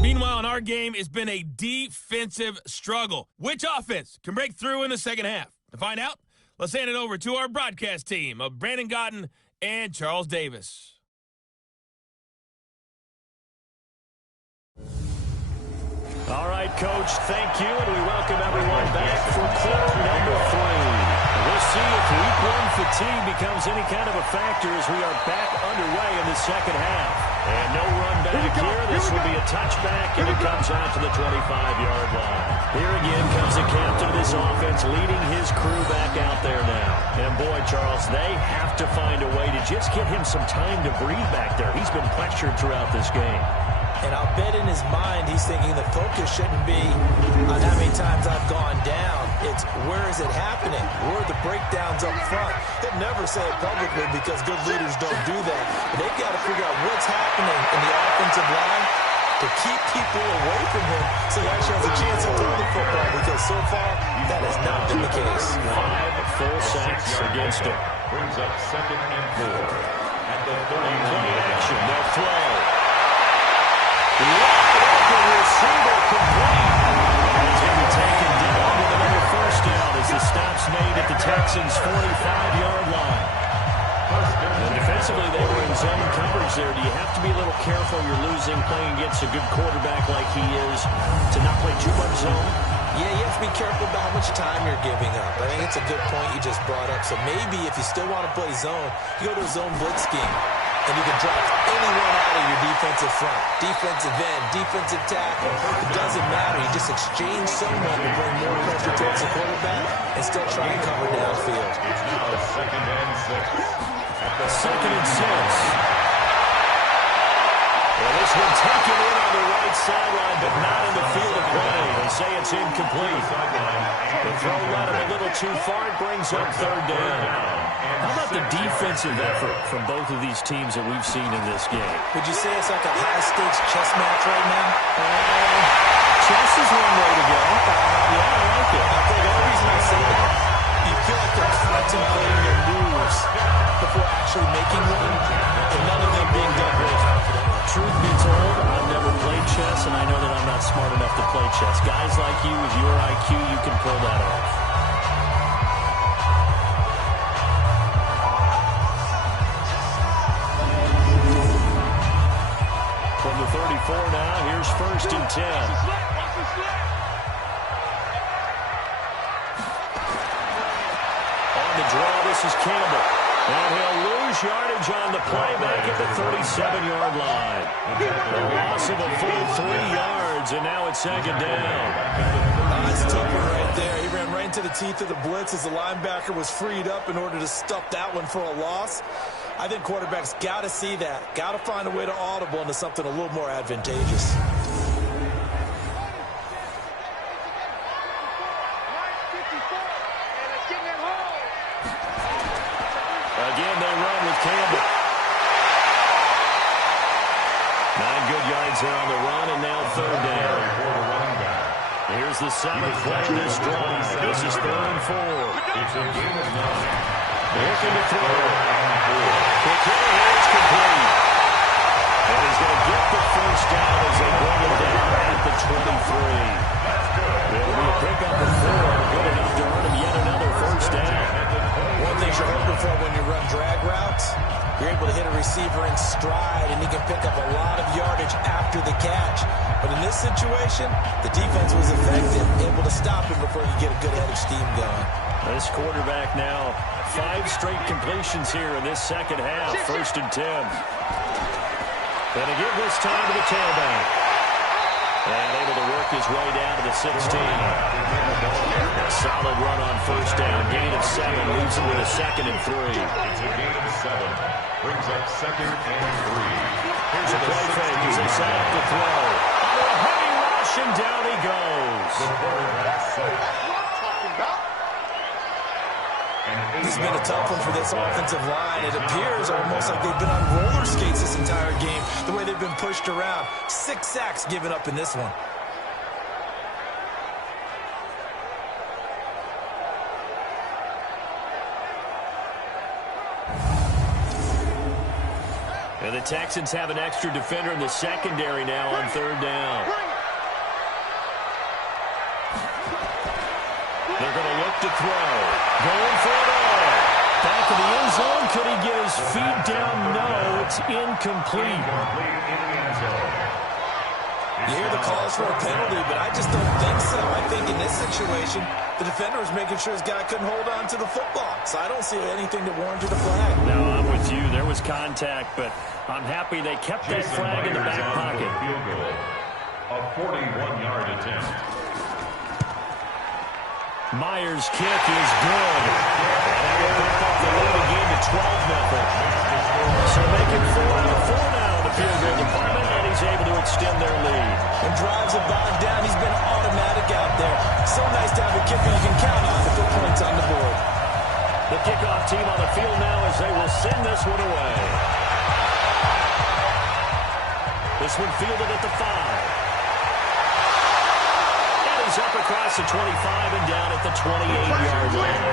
Meanwhile, in our game, it's been a defensive struggle. Which offense can break through in the second half? To find out, let's hand it over to our broadcast team of Brandon Godden and Charles Davis. All right, Coach, thank you, and we welcome everyone back for quarter number 3. We'll see if week 1 fatigue becomes any kind of a factor as we are back underway in the second half. And no run back here. This will be a touchback, and it comes out to the 25-yard line. Here again comes the captain of this offense leading his crew back out there now. And boy, Charles, they have to find a way to just get him some time to breathe back there. He's been pressured throughout this game. And I'll bet in his mind he's thinking the focus shouldn't be on how many times I've gone down. It's where is it happening? Where are the breakdowns up front? He'll never say it publicly because good leaders don't do that. But they've got to figure out what's happening in the offensive line to keep people away from him so he actually has a chance to throw the football, because so far that has not been the case. 5 full sacks against him. Brings up 2nd and 4 at the 30. Play action. They'll throw. Wide open receiver complete. And he's going to be taken down with another first down as the stop's made at the Texans' 45-yard line. And defensively, they were in zone coverage there. Do you have to be a little careful? You're losing, playing against a good quarterback like he is, to not play too much zone? Yeah, you have to be careful about how much time you're giving up. I think it's a good point you just brought up. So maybe if you still want to play zone, you go to a zone blitz scheme. And you can drop anyone out of your defensive front. Defensive end, defensive tackle. It doesn't matter. You just exchange someone to bring more pressure towards the quarterback and still try and cover downfield. It's now 2nd and 6. 2nd and 6. Well, this one taken in on the right sideline, but not in the field of play. They say it's incomplete. The throw led him a little too far. It brings up 3rd down. How about the defensive effort from both of these teams that we've seen in this game? Would you say it's like a high-stakes chess match right now? Chess is one way to go. Yeah, I like it. I think the only reason I say that, you feel like they're contemplating their moves before actually making one, and none of them being done very confidently. Truth be told, I've never played chess, and I know that I'm not smart enough to play chess. Guys like you, with your IQ, you can pull that off. From the 34 now, here's 1st and 10. On the draw, this is Campbell. And he'll lose yardage on the play back at the 37-yard line. A loss of a full 3 yards, and now it's 2nd down. That's a tough one right there. He ran right into the teeth of the blitz as the linebacker was freed up in order to stuff that one for a loss. I think quarterbacks got to see that. Got to find a way to audible into something a little more advantageous. Again, they run with Campbell. 9 good yards there on the run, and now 3rd down. Here's the 7th play of this drive. This is 3rd and 4. It's a game of 9. Looking to throw. Quick hit, and it's complete. And he's going to get the first down as they You're able to hit a receiver in stride, and he can pick up a lot of yardage after the catch. But in this situation, the defense was effective, able to stop him before you get a good head of steam going. This quarterback now, 5 straight completions here in this second half. 1st and 10. Gonna give this time to the tailback. And able to work his way down to the 16. Solid run on 1st down. Gain of 7 leads him with a 2nd and 3. It's a gain of 7. Brings up 2nd and 3. Here's a play fake as they set up to throw. Under a heavy rush, and down he goes. The quarterback set. This has been a tough one for this offensive line. It appears almost like they've been on roller skates this entire game, the way they've been pushed around. 6 sacks given up in this one. And the Texans have an extra defender in the secondary now on 3rd down. They're going to look to throw. Going for it all. Back in the end zone. Could he get his feet down? No, it's incomplete. You hear the calls for a penalty, but I just don't think so. I think in this situation, the defender was making sure his guy couldn't hold on to the football. So I don't see anything that warranted a flag. No, I'm with you. There was contact, but I'm happy they kept that flag in the back pocket. Field goal. A 41-yard attempt. Myers' kick is good. And that will bring up the lead again to 12-0. So making 4 out of 4 now in the field goal department, and he's able to extend their lead. When drives are bogged down, he's been automatic out there. So nice to have a kicker you can count on to put points on the board. The kickoff team on the field now as they will send this one away. This one fielded at the 5. He's up across the 25 and down at the 28-yard line.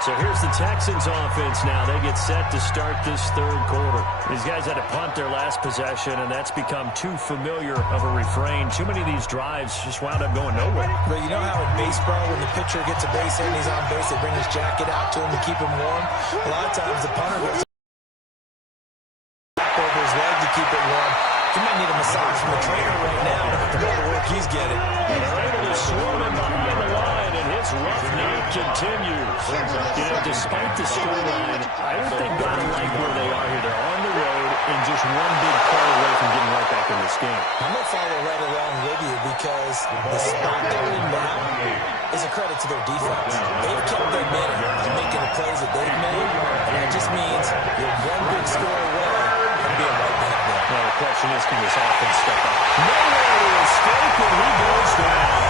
So here's the Texans offense now. They get set to start this 3rd quarter. These guys had to punt their last possession, and that's become too familiar of a refrain. Too many of these drives just wound up going nowhere. But you know how in baseball, when the pitcher gets a base hit and he's on base, they bring his jacket out to him to keep him warm? A lot of times the punter goes over his leg to keep it warm. He might need a massage from the trainer right now after all the work he's getting. And they're able to swarm him behind the line, and his rough night continues. You know, despite the scoreline, I think they've got to like where they are here. They're on the road and just one big play away from getting right back in this game. I'm going to follow right along with you because the spot they're in now is a credit to their defense. They've kept their men and making the plays that they've made, and that just means you're one big score away from being right back there. Now the question is, can this offense step up? Nowhere to escape, and he goes down.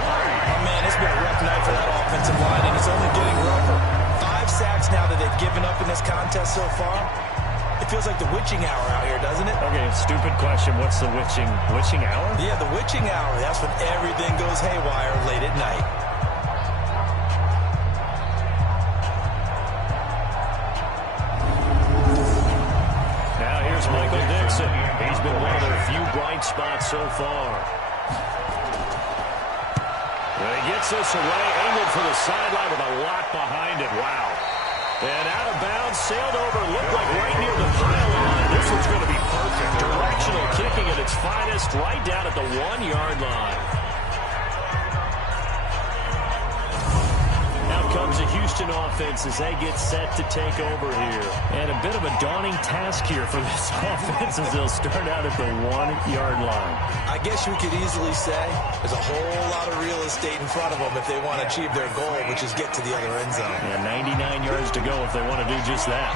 Oh, man, it's been a rough night for that offensive line, and it's only getting rougher. 5 sacks now that they've given up in this contest so far. It feels like the witching hour out here, doesn't it? Okay, stupid question. What's the witching hour? Yeah, the witching hour. That's when everything goes haywire late at night. Michael Dixon. He's been one of their few bright spots so far. Well, he gets this away, angled for the sideline with a lot behind it. Wow. And out of bounds, sailed over, looked like right near the pylon. This one's going to be perfect. Directional kicking at its finest, right down at the 1-yard line. Comes the Houston offense as they get set to take over here. And a bit of a daunting task here for this offense as they'll start out at the 1-yard line. I guess you could easily say there's a whole lot of real estate in front of them if they want to achieve their goal, which is get to the other end zone. Yeah, 99 yards to go if they want to do just that.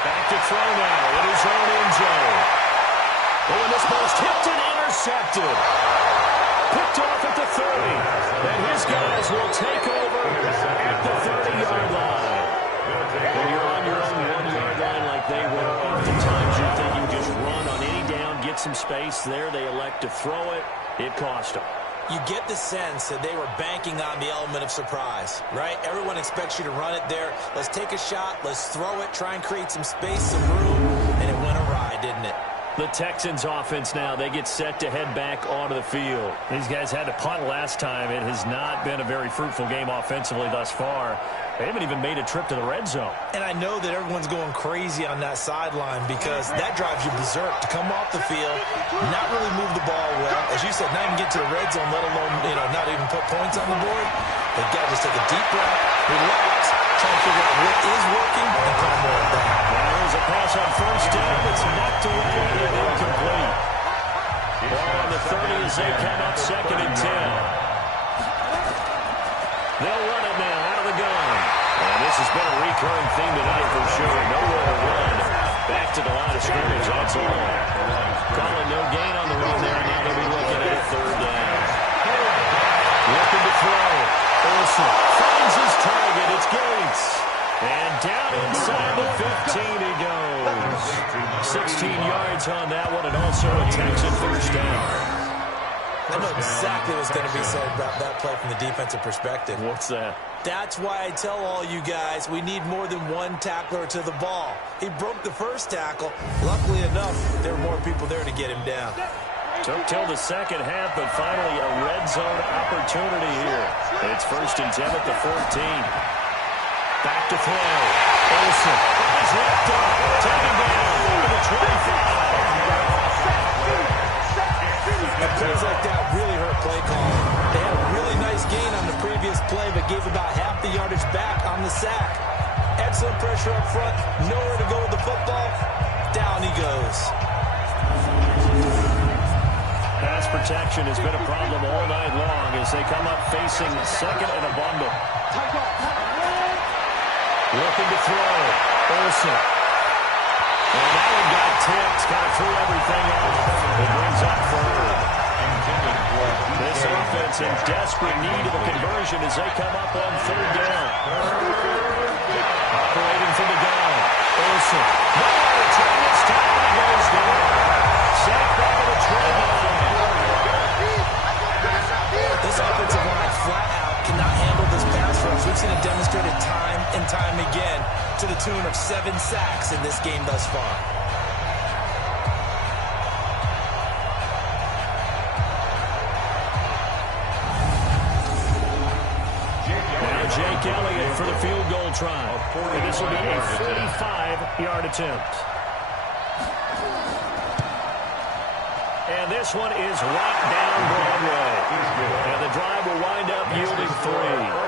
Back to throw now in his own end zone. Oh, and this ball's tipped and intercepted. Picked off at the 30. And his guys will take over at the 30-yard line. When you're on your own 1-yard line like they were, oftentimes you're thinking just run on any down, get some space. There they elect to throw it. It cost them. You get the sense that they were banking on the element of surprise, right? Everyone expects you to run it there. Let's take a shot. Let's throw it. Try and create some space, some room. And it went awry, didn't it? The Texans offense now, they get set to head back onto the field. These guys had to punt last time. It has not been a very fruitful game offensively thus far. They haven't even made a trip to the red zone. And I know that everyone's going crazy on that sideline because that drives you berserk to come off the field, not really move the ball well. As you said, not even get to the red zone, let alone, not even put points on the board. They've got to just take a deep breath, relax, try and figure out what is working, and put more of that. Now there's a pass on first down. It's knocked away and incomplete. Ball on the 30 as they come up 2nd and 10. They'll run it now out of the gun. And this has been a recurring theme tonight for sure. Nowhere to run. Back to the line of scrimmage. That's all. Calling no gain on the run there. Now they'll be looking at a 3rd down. Looking to throw. Olsen finds his target. It's Gates. And down inside the 15 he goes. 16 yards on that one, and also a Texan first down. I know exactly what's going to be said about that play from the defensive perspective. What's that? That's why I tell all you guys we need more than one tackler to the ball. He broke the first tackle. Luckily enough, there were more people there to get him down. Took till the second half, but finally a red zone opportunity here. It's 1st and 10 at the 14. Back to throw. Olsen is left up. Taken down to the 25. Plays like that really hurt play calling. They had a really nice gain on the previous play, but gave about half the yardage back on the sack. Excellent pressure up front. Nowhere to go with the football. Down he goes. Pass protection has been a problem all night long as they come up facing 2nd and a bundle. Looking to throw. Olsen. And that one got tipped. Kind of threw everything off. It brings up 3rd. This offense in desperate need of a conversion as they come up on 3rd down. Operating from the gun. Olsen. Nowhere to turn this time. He goes down. Sacked back at the 29. This offensive line flat out cannot handle this pass rush. We've seen it demonstrated time and time again to the tune of 7 sacks in this game thus far. Jake Elliott for the field goal try. And this will be a 45-yard attempt. And this one is right down Broadway. And the drive will wind up yielding 3.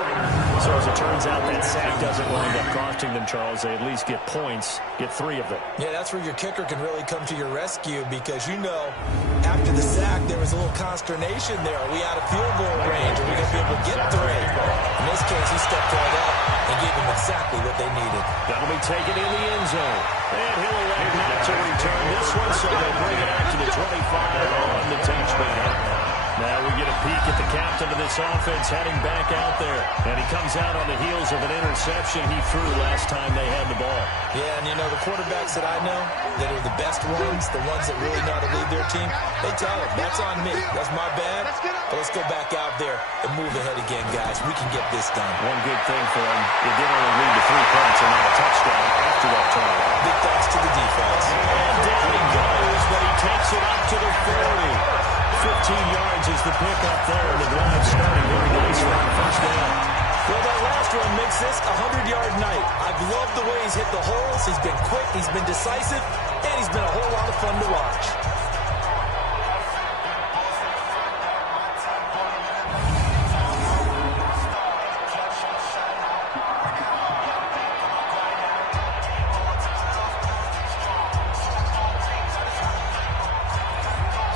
So as it turns out, that sack doesn't wind up costing them, Charles. They at least get points, get 3 of them. Yeah, that's where your kicker can really come to your rescue because, after the sack, there was a little consternation there. Are we out of field goal range? Are we going to be able to get 3? In this case, he stepped right up and gave them exactly what they needed. That'll be taken in the end zone. And he'll elect not to return this one, so they'll bring it out to the 25 on the touchback. Now we get a peek at the captain of this offense heading back out there. And he comes out on the heels of an interception he threw last time they had the ball. Yeah, and the quarterbacks that I know that are the best ones, the ones that really know how to lead their team, they tell them, that's on me. That's my bad. But let's go back out there and move ahead again, guys. We can get this done. One good thing for him, it did only lead to 3 points and not a touchdown after that turnover. Big thanks to the defense. And down he goes, but he takes it up to the 40. 15 yards is the pickup there, and the drive starting very nicely on 1st down. Well, that last run makes this a 100-yard night. I've loved the way he's hit the holes. He's been quick, he's been decisive, and he's been a whole lot of fun to watch.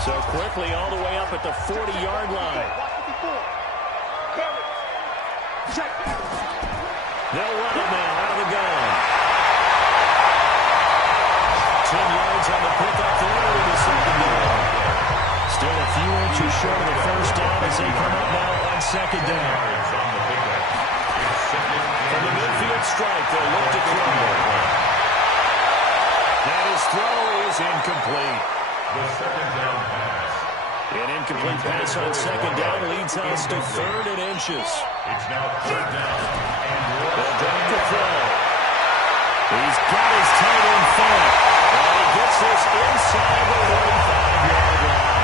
So quickly all the way up at the 40-yard line. They'll run it now out of the gun. 10 yards on the pickup there with the 2nd down. Still a few inches short of the 1st down as they come up now on 2nd down. From the midfield strike, they'll look to throw. And his throw is incomplete. The 2nd down pass. An incomplete pass on 2nd down leads us to 3rd and inches. It's now 3rd down. They'll drop the throw. He's got his tight end front. And he gets this inside the 45-yard line.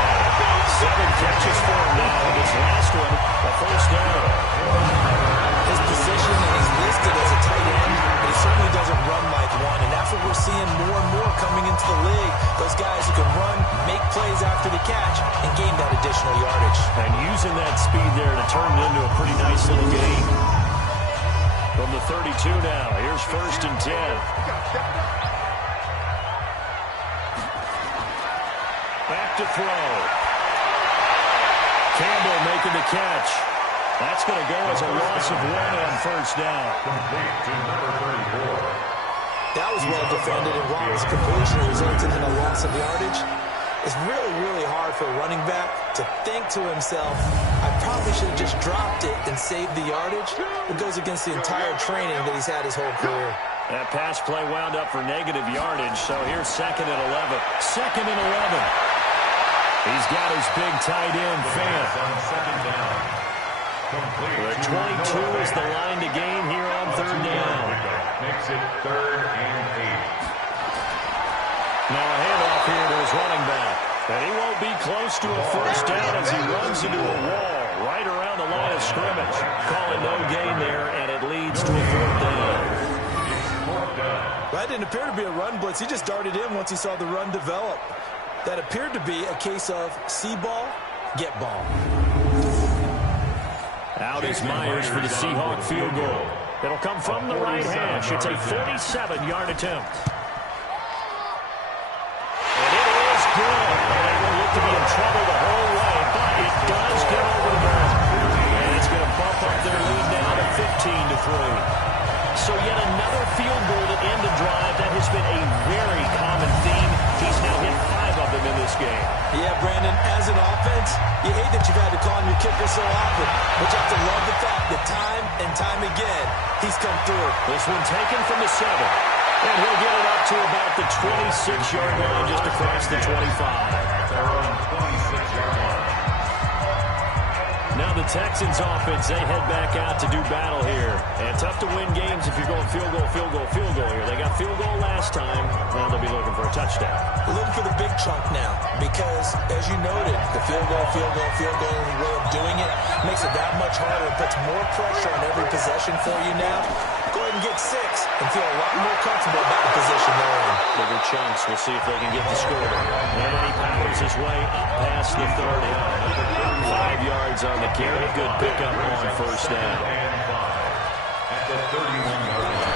7 catches for him now. In this last one, a first down. His position, and he's listed as a tight end, but he certainly doesn't run like one, and that's what we're seeing more and more coming into the league. Those guys who can run, make plays after the catch, and gain that additional yardage. And using that speed there to turn it into a pretty nice little gain. From the 32 now, here's 1st and 10. Back to throw. Campbell making the catch. That's going to go as a loss of 1 on 1st down. Complete to number 34. That was well defended, and while his completion resulted in a loss of yardage, it's really, really hard for a running back to think to himself, I probably should have just dropped it and saved the yardage. It goes against the entire training that he's had his whole career. That pass play wound up for negative yardage, so here's 2nd and 11. 2nd and 11. He's got his big tight end, Fan. On 2nd down. Complete The 22 is the line to gain here on 3rd down. Makes it 3rd and 8. Now a handoff here to his running back. And he won't be close to a first down as he runs into a wall right around the line of scrimmage. Calling no gain there, and it leads to a 4th down. That didn't appear to be a run blitz. He just darted in once he saw the run develop. That appeared to be a case of see ball, get ball. Out is Myers for the Seahawk field goal. It'll come from the right hash. It's a 47-yard attempt. And it is good. And they will look to be in trouble the whole way, but it does get over the bar. And it's going to bump up their lead now to 15-3. So yet another field goal to end the drive. That has been a very common theme. He's now hit 5 of them in this game. Yeah, Brandon, as an offense, you hate that you've had to call on your kicker so often, but you have to love the fact that time and time again, he's come through. This one taken from the 7. And he'll get it up to about the 26-yard line, just across the 25. They're on 26-yard line. Now the Texans offense, they head back out to do battle here. And tough to win games if you're going field goal, field goal, field goal here. They got field goal last time. Now they'll be looking for a touchdown. Looking for the big chunk now because, as you noted, the field goal way of doing it makes it that much harder. It puts more pressure on every possession for you now. Go ahead and get 6 and feel a lot more comfortable about the position they're in. Bigger chunks. We'll see if they can get the score. And he powers his way up past the 30. 5 yards on the carry. Good pickup on first down. At the 31-yard line.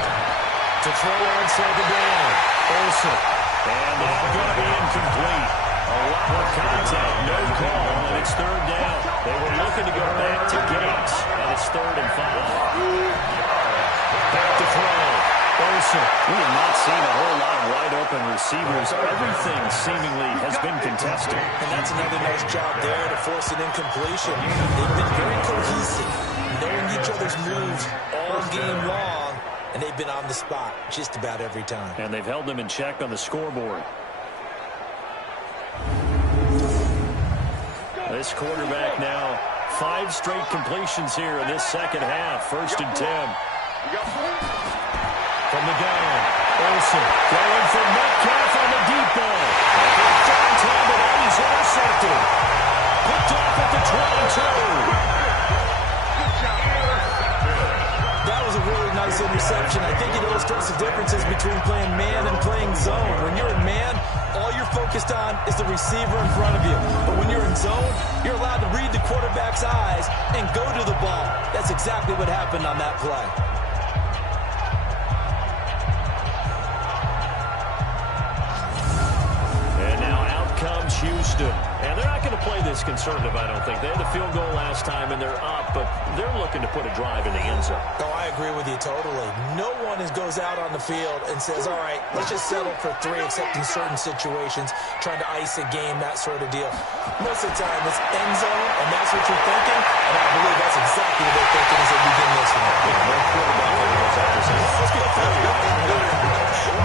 To throw on 2nd down. Olsen. And that's going to be incomplete. A lot more contact, no call, and it's 3rd down. They were looking to go back to Gates, and it's 3rd and 5. Back to throw. Olsen. We have not seen a whole lot of wide-open receivers. Everything seemingly has been contested. And that's another nice job there to force an incompletion. They've been very cohesive, knowing each other's moves all game long, and they've been on the spot just about every time. And they've held them in check on the scoreboard. This quarterback now, 5 straight completions here in this second half. 1st and 10. From the gun, Olsen going for Metcalf on the deep ball. And third time, but he's intercepted. Picked off at the 22. That was a really nice interception. I think it illustrates the differences between playing man and playing zone. When you're in man, all you're focused on is the receiver in front of you. But when you're in zone, you're allowed to read the quarterback's eyes and go to the ball. That's exactly what happened on that play. Comes Houston. And they're not going to play this conservative, I don't think. They had the field goal last time, and they're up, but they're looking to put a drive in the end zone. Oh, I agree with you totally. No one goes out on the field and says, all right, let's just settle for 3, except in certain situations, trying to ice a game, that sort of deal. Most of the time, it's end zone, and that's what you're thinking, and I believe that's exactly what they're thinking as they begin this one. Yeah, no quarterback goes out this end. Let's go for it.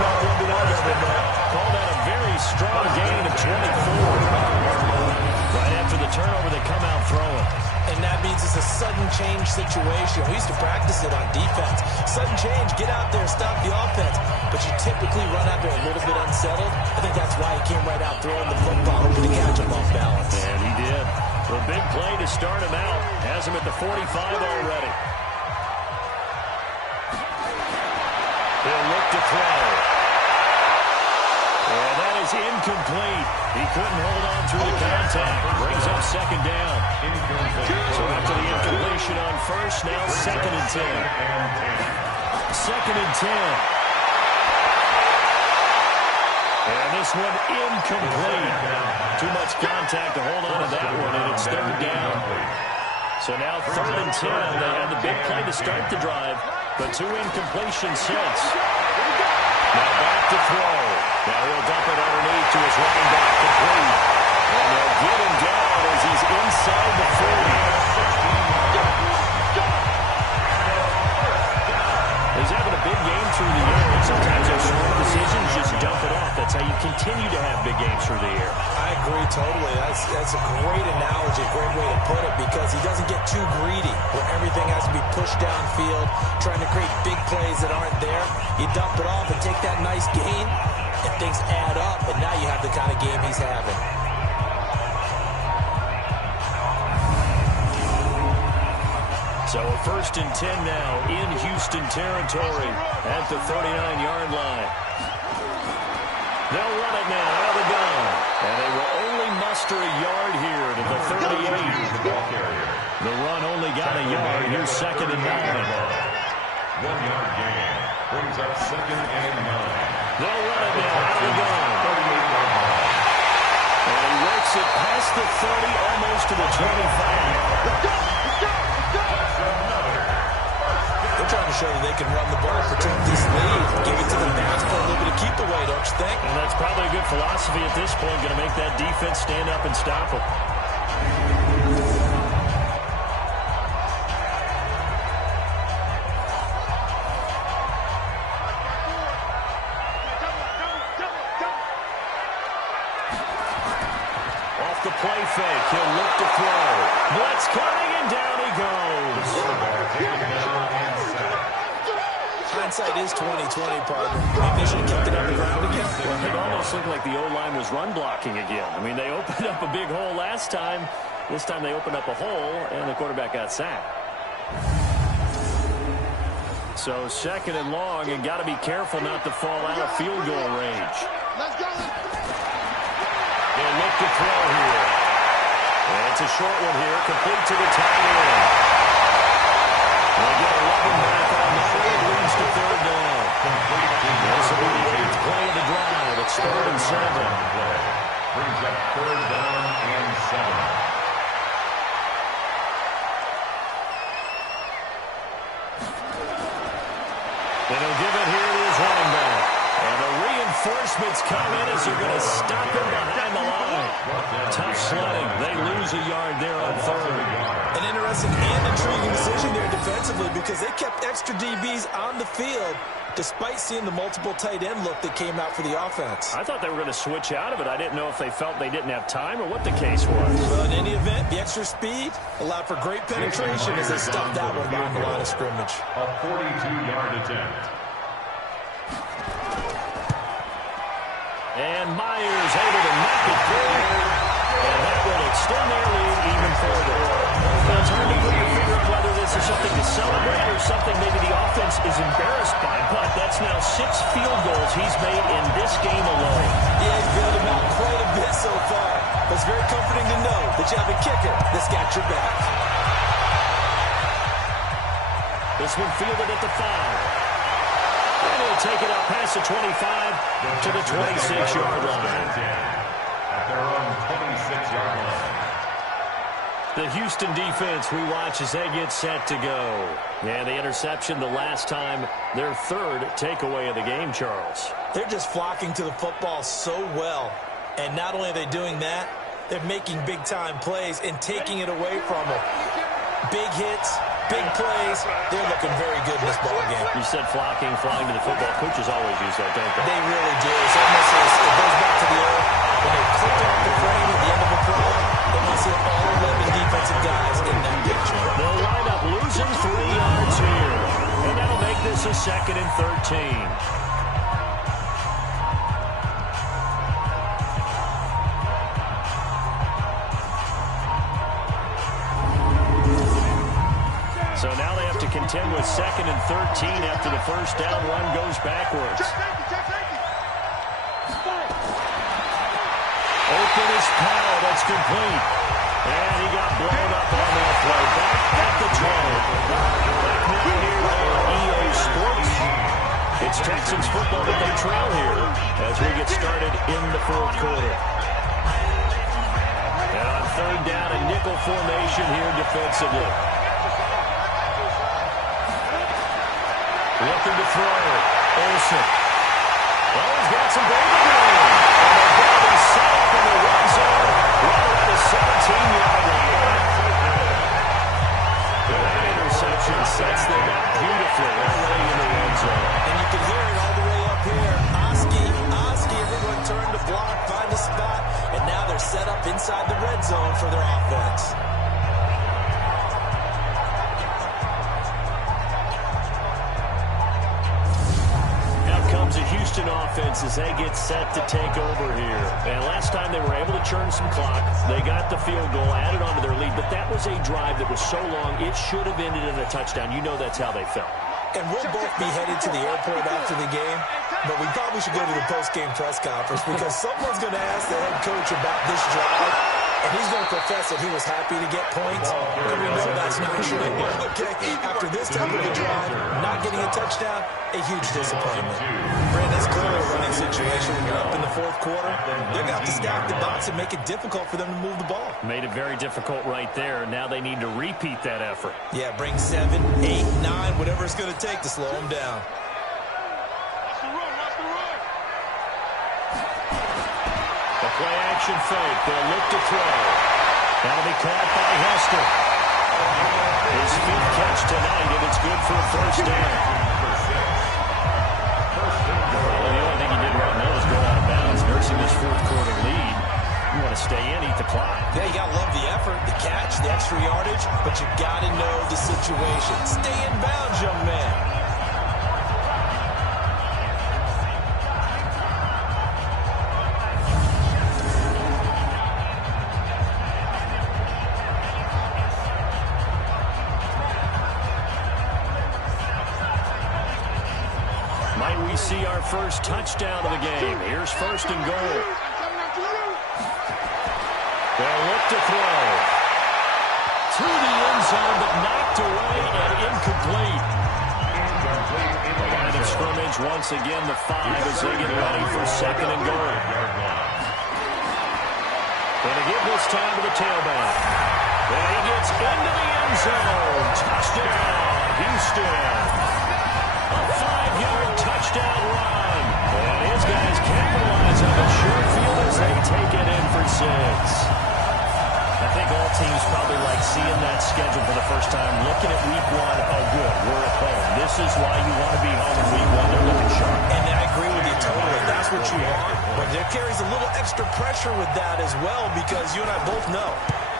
Not one that I've ever met. Call that a very strong gain of 24. Right after the turnover, they come out throwing. And that means it's a sudden change situation. We used to practice it on defense. Sudden change, get out there, stop the offense. But you typically run out there a little bit unsettled. I think that's why he came right out throwing the football, hoping to catch him off balance. And he did. The big play to start him out. Has him at the 45 already. He'll look to throw. And that is incomplete. He couldn't hold on through the contact. Brings up second down. So after the incompletion on first, now second and 10. Second and 10. And this one incomplete. Too much contact to hold on to that one, and it's third down. So now third and 10. They had the big play to start the drive, but 2 incompletions since. Now back to throw. Now he'll dump it underneath to his running back, complete. And they'll get him down as he's inside the 40. He's having a big game through the air, and sometimes those smart decisions just dump it off. That's how you continue to have big games through the air. I agree totally. That's a great analogy, a great way to put it, because he doesn't get too greedy where everything has to be pushed downfield, trying to create big plays that aren't there. You dump it off and take that nice gain, and things add up, and now you have the kind of game he's having. So a first and 10 now in Houston territory at the 39-yard line. They'll run it now out of the gun. And they will only muster a yard here to the 38. The run only got a yard. Here's second and 9. 1-yard gain. Brings up second and 9. They'll run it now out of the gun. And he works it past the 30, almost to the 25. They're trying to show that they can run the ball, protect this lead, give it to the pass for a little bit of keep away, don't you think? And that's probably a good philosophy at this point, going to make that defense stand up and stop them. Off the play fake, he'll look to throw. Blitz coming, and down he goes. Hindsight is 20/20, partner. Maybe they should have kept it on the ground again. Well, it almost looked like the O-line was run blocking again. I mean, they opened up a big hole last time. This time they opened up a hole, and the quarterback got sacked. So second and long, and got to be careful not to fall out of field goal range. Let's go. They'll look to throw here. And it's a short one here, complete to the tight end. They'll get 11 back on that. It leads to third down. This will be the 8th play of the drive. It's third and 7. Brings up third down and 7. And he'll give it here to his running back. And the reinforcements come in as they're going to stop him behind the line. Tough sledding. They lose a yard there on third. An interesting and intriguing decision there defensively, because they kept extra DBs on the field despite seeing the multiple tight end look that came out for the offense. I thought they were going to switch out of it. I didn't know if they felt they didn't have time or what the case was. Well, in any event, the extra speed allowed for great penetration as they stuffed that one behind the line of scrimmage. A 42-yard attempt. And Myers able to knock it through. And that will extend their lead even further. Now, it's hard to put your finger on whether this is something to celebrate or something maybe the offense is embarrassed by. But that's now 6 field goals he's made in this game alone. Yeah, he's bailed him out quite a bit so far. But it's very comforting to know that you have a kicker that's got your back. This one fielded at the 5. And he'll take it up past the 25 to the 26-yard line. At their own 26-yard line. The Houston defense we watch as they get set to go. And the interception the last time, their third takeaway of the game, Charles. They're just flocking to the football so well. And not only are they doing that, they're making big-time plays and taking it away from them. Big hits, big plays. They're looking very good in this ball game. You said flocking, flying to the football. Coaches always use that, don't they? They really do. It's almost as it goes back to the old, when they click off the frame at the end of a play, they want to see all 11 defensive guys in that 2nd and 13. So now they have to contend with 2nd and 13 after the first down run goes backwards. Open is Powell. That's complete. And he got blown up on that play. Back at the 12. Back now here on EA Sports. It's Texans football, but they trail here as we get started in the fourth quarter. And on third down, a nickel formation here defensively. Looking to throw. Olsen. Well, he's got some breathing room. And the ball is set up in the red zone right around the 17-yard line. That interception sets them up beautifully already in the red zone. And you can hear it all the way up here. Oski, everyone turned to block, find a spot, and now they're set up inside the red zone for their offense. The Houston offense as they get set to take over here. And last time they were able to churn some clock. They got the field goal, added onto their lead, but that was a drive that was so long it should have ended in a touchdown. You know that's how they felt. And we'll both be headed to the airport after the game, but we probably should go to the post-game press conference because someone's going to ask the head coach about this drive, and he's going to profess that he was happy to get points, and we know that's not true. Okay, after this type of a drive, not getting a touchdown, a huge disappointment. Brent, that's clearly a running situation when you're up in the fourth quarter. They're going to have to stack the box and make it difficult for them to move the ball. Made it very difficult right there. Now they need to repeat that effort. Yeah, bring 7, 8, 9, whatever it's going to take to slow them down. The play-action fake. They'll look to throw. That'll be caught by Hester. His 5th catch tonight, and it's good for a first down. Well, the only thing he did right now is go out of bounds, nursing this fourth quarter lead. You want to stay in, eat the clock. Yeah, you got to love the effort, the catch, the extra yardage, but you got to know the situation. Stay in bounds, young man. Might we see our first touchdown of the game? Here's 1st and goal. They'll look to throw. To the end zone, but knocked away and incomplete. The line of scrimmage, once again, the 5 as they get ready for 2nd and goal. Going to give this time to the tailback. And he gets into the end zone. Touchdown, Houston. A 5-yard touchdown run. And his guys capitalize on the short field as they take it in for 6. I think all teams probably like seeing that schedule for the first time, looking at week 1, oh good, we're at home. This is why you want to be home in week 1. They're looking sharp. And I agree with you totally. That's what you want. But there carries a little extra pressure with that as well because you and I both know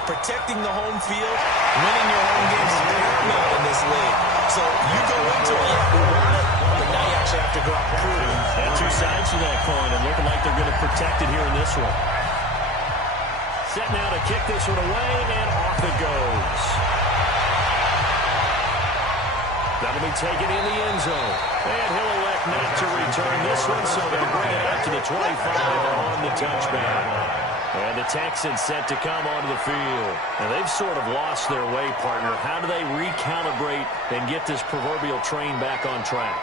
protecting the home field, winning your home games is paramount in this league. So you go into it, yeah, we want it, but now you actually have to go out and prove it. And 2 sides to that coin, and looking like they're going to protect it here in this one. Set now to kick this one away, and off it goes. That'll be taken in the end zone. And he'll elect not to return this one, so they'll bring it out to the 25 on the touchback. And the Texans set to come onto the field. And they've sort of lost their way, partner. How do they recalibrate and get this proverbial train back on track?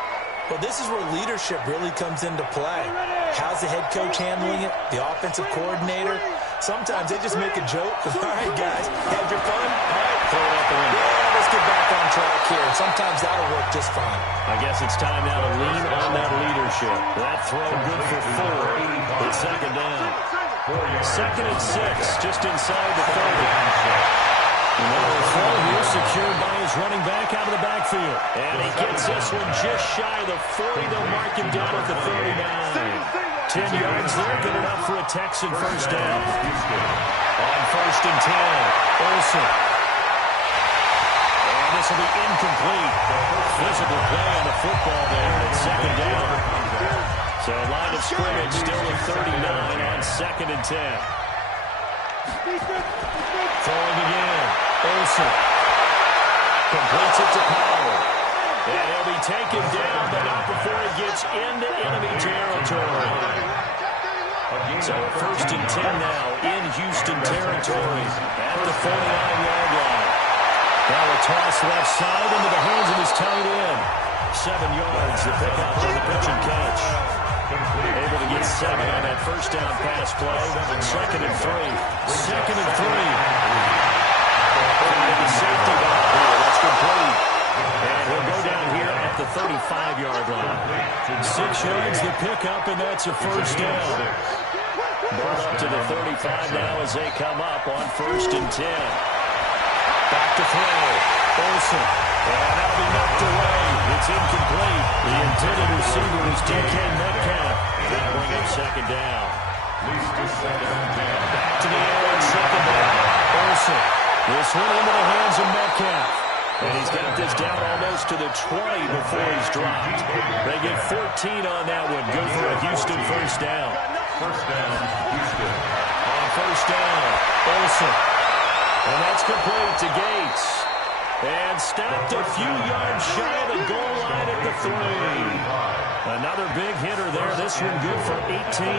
Well, this is where leadership really comes into play. How's the head coach handling it? The offensive coordinator? Sometimes they just make a joke. All right, guys, had your fun? All right, throw it out the window. Yeah, let's get back on track here. And sometimes that'll work just fine. I guess it's time now to lean on that leadership. That throw good for 4. It's 2nd down. 2nd and 6, just inside the 30. Another throw here secured by his running back out of the backfield. And he gets this one just shy of the 40. They'll mark him down at the 39. 10 yards there, good enough for a Texan first down. On 1st and 10, Olsen. And this will be incomplete. Physical play on the football there. It's second down. So line of scrimmage still at 39 on 2nd and 10. Throwing again. Olsen completes it to Powell. And he'll be taken down, but not before he gets into enemy territory. So 1st and 10 now in Houston territory at the 49-yard line. Now a toss left side into the hands of his tight end. 7 yards, the pickup on the pitch and catch. Able to get 7 on that first down pass play. 2nd and 3. 2nd and 3. The safety valve here. That's complete. And he'll go down here at the 35-yard line. 6 yards the pickup, and that's a first down. Brought up to the 35 now as they come up on 1st and 10. Back to throw. Olsen. And that'll be knocked away. It's incomplete. The intended receiver was DK Metcalf. That'll bring up 2nd down. Back to the air, 2nd down. Olsen. This one into the hands of Metcalf. And he's got this down almost to the 20 before he's dropped. They get 14 on that one. Good for a Houston first down. First down, Houston. On 1st down, Olsen. And that's complete to Gates. And stopped a few yards shy of the goal line at the 3. Another big hitter there. This one good for 18.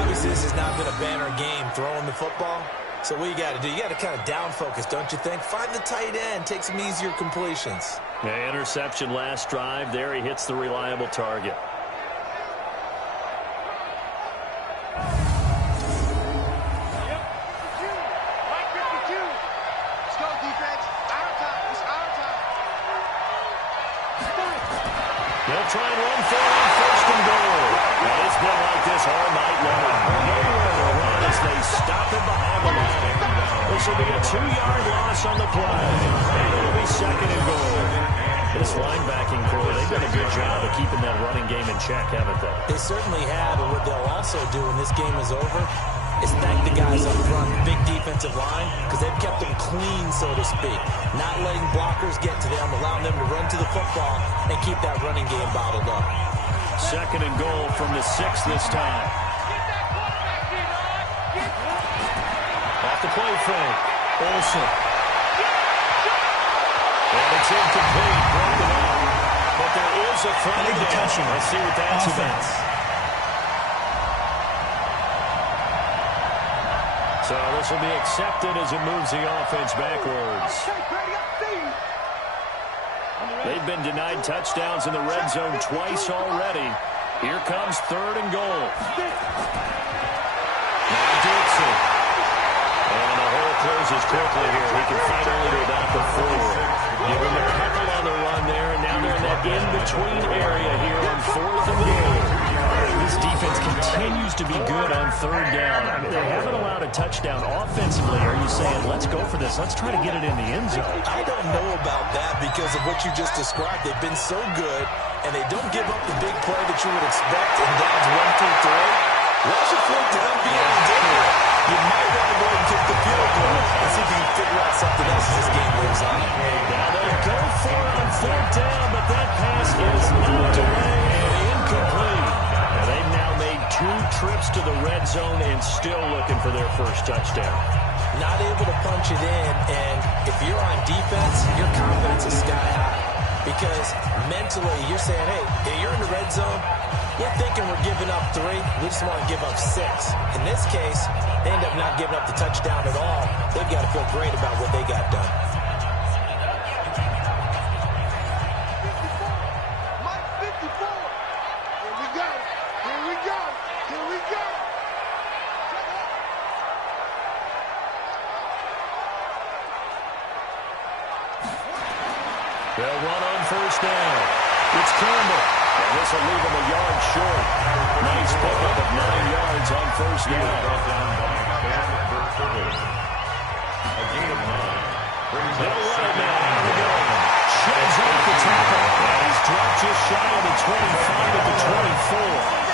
Obviously, this has not been a banner game throwing the football. So what you got to do, you got to kind of down focus, don't you think? Find the tight end, take some easier completions. Yeah, interception last drive. There he hits the reliable target. They'll try and run for it on 1st and goal. And it's been like this all night long. Nowhere to run as they stop him behind the line. This will be a 2-yard loss on the play. And it'll be 2nd and goal. This linebacking crew, they've done a good job of keeping that running game in check, haven't they? They certainly have, and what they'll also do when this game is over is thank the guys up front, big defensive line, because they've kept them clean, so to speak. Not letting blockers get to them, allowing them to run to the football and keep that running game bottled up. 2nd and goal from the 6 this time. Off the play fake. Olsen. And it's incomplete. Broken up. But there is a flag down. Let's see what that's about. So this will be accepted as it moves the offense backwards. They've been denied touchdowns in the red zone twice already. Here comes 3rd and goal. Now Dixon. And the hole closes quickly here. He can fight only to about the 4. Give him a couple on the run there, and now they're in that in-between area here on 4th and goal. This defense continues to be good on 3rd down. I mean, they haven't allowed a touchdown offensively. Are you saying, let's go for this? Let's try to get it in the end zone. I don't know about that because of what you just described. They've been so good, and they don't give up the big play that you would expect in downs 1 through 3. Once you flip to them being different, you might want to go and kick the field goal and see if you can figure out something else as this game moves on. Now they'll go for it on 4th down, but that pass is knocked away and incomplete. Now they've now made 2 trips to the red zone and still looking for their first touchdown. Not able to punch it in, and if you're on defense, your confidence is sky high. Because mentally, you're saying, hey, you're in the red zone, we're thinking we're giving up 3, we just want to give up 6. In this case, they end up not giving up the touchdown at all. They've got to feel great about what they got done. They'll run on 1st down. It's Campbell. And this will leave him a yard short. Nice pickup of 9 yards on 1st down. A gain of 9. They'll run it now. Out of the gun. Sheds off the tackle. And he's dropped just shy of the 25 at the 24.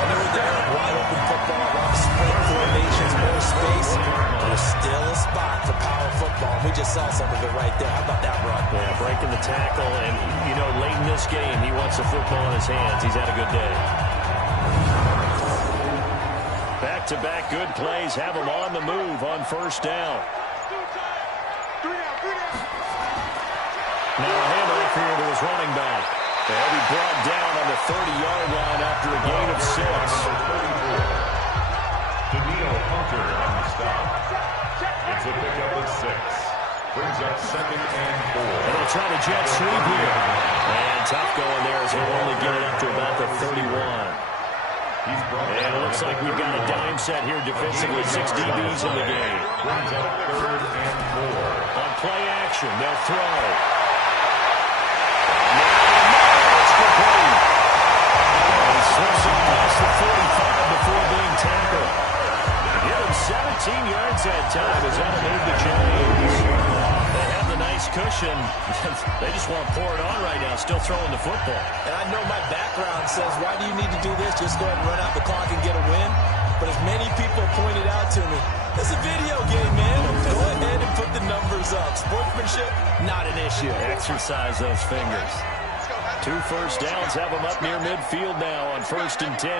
And they were there, wide open football, a lot of sprint formations, more space. There's still a spot for power football. We just saw some of there. How about that run? Yeah, breaking the tackle, and, you know, late in this game, he wants the football in his hands. He's had a good day. Back-to-back good plays have him on the move on first down. Now a handoff here to his running back. They'll be brought down on the 30-yard line after a gain of 6. Hunter on the stop. It's a pickup of 6. Brings up 2nd and 4. And they'll try the jet sweep here. And tough going there as he'll only get it up to about the 31. And it looks like we've got a dime set here defensively. 6 DBs in the game. Brings up 3rd and 4. On play action, they'll throw. It's complete. And he slips it past the 45 before being tackled. Give him 17 yards that time as that'll move the chains. They have the nice cushion. They just want to pour it on right now, still throwing the football. And I know my background says, why do you need to do this? Just go ahead and run out the clock and get a win. But as many people pointed out to me, it's a video game, man. Go ahead and put the numbers up. Sportsmanship, not an issue. Exercise those fingers. 2 first downs have them up near midfield now on 1st and 10.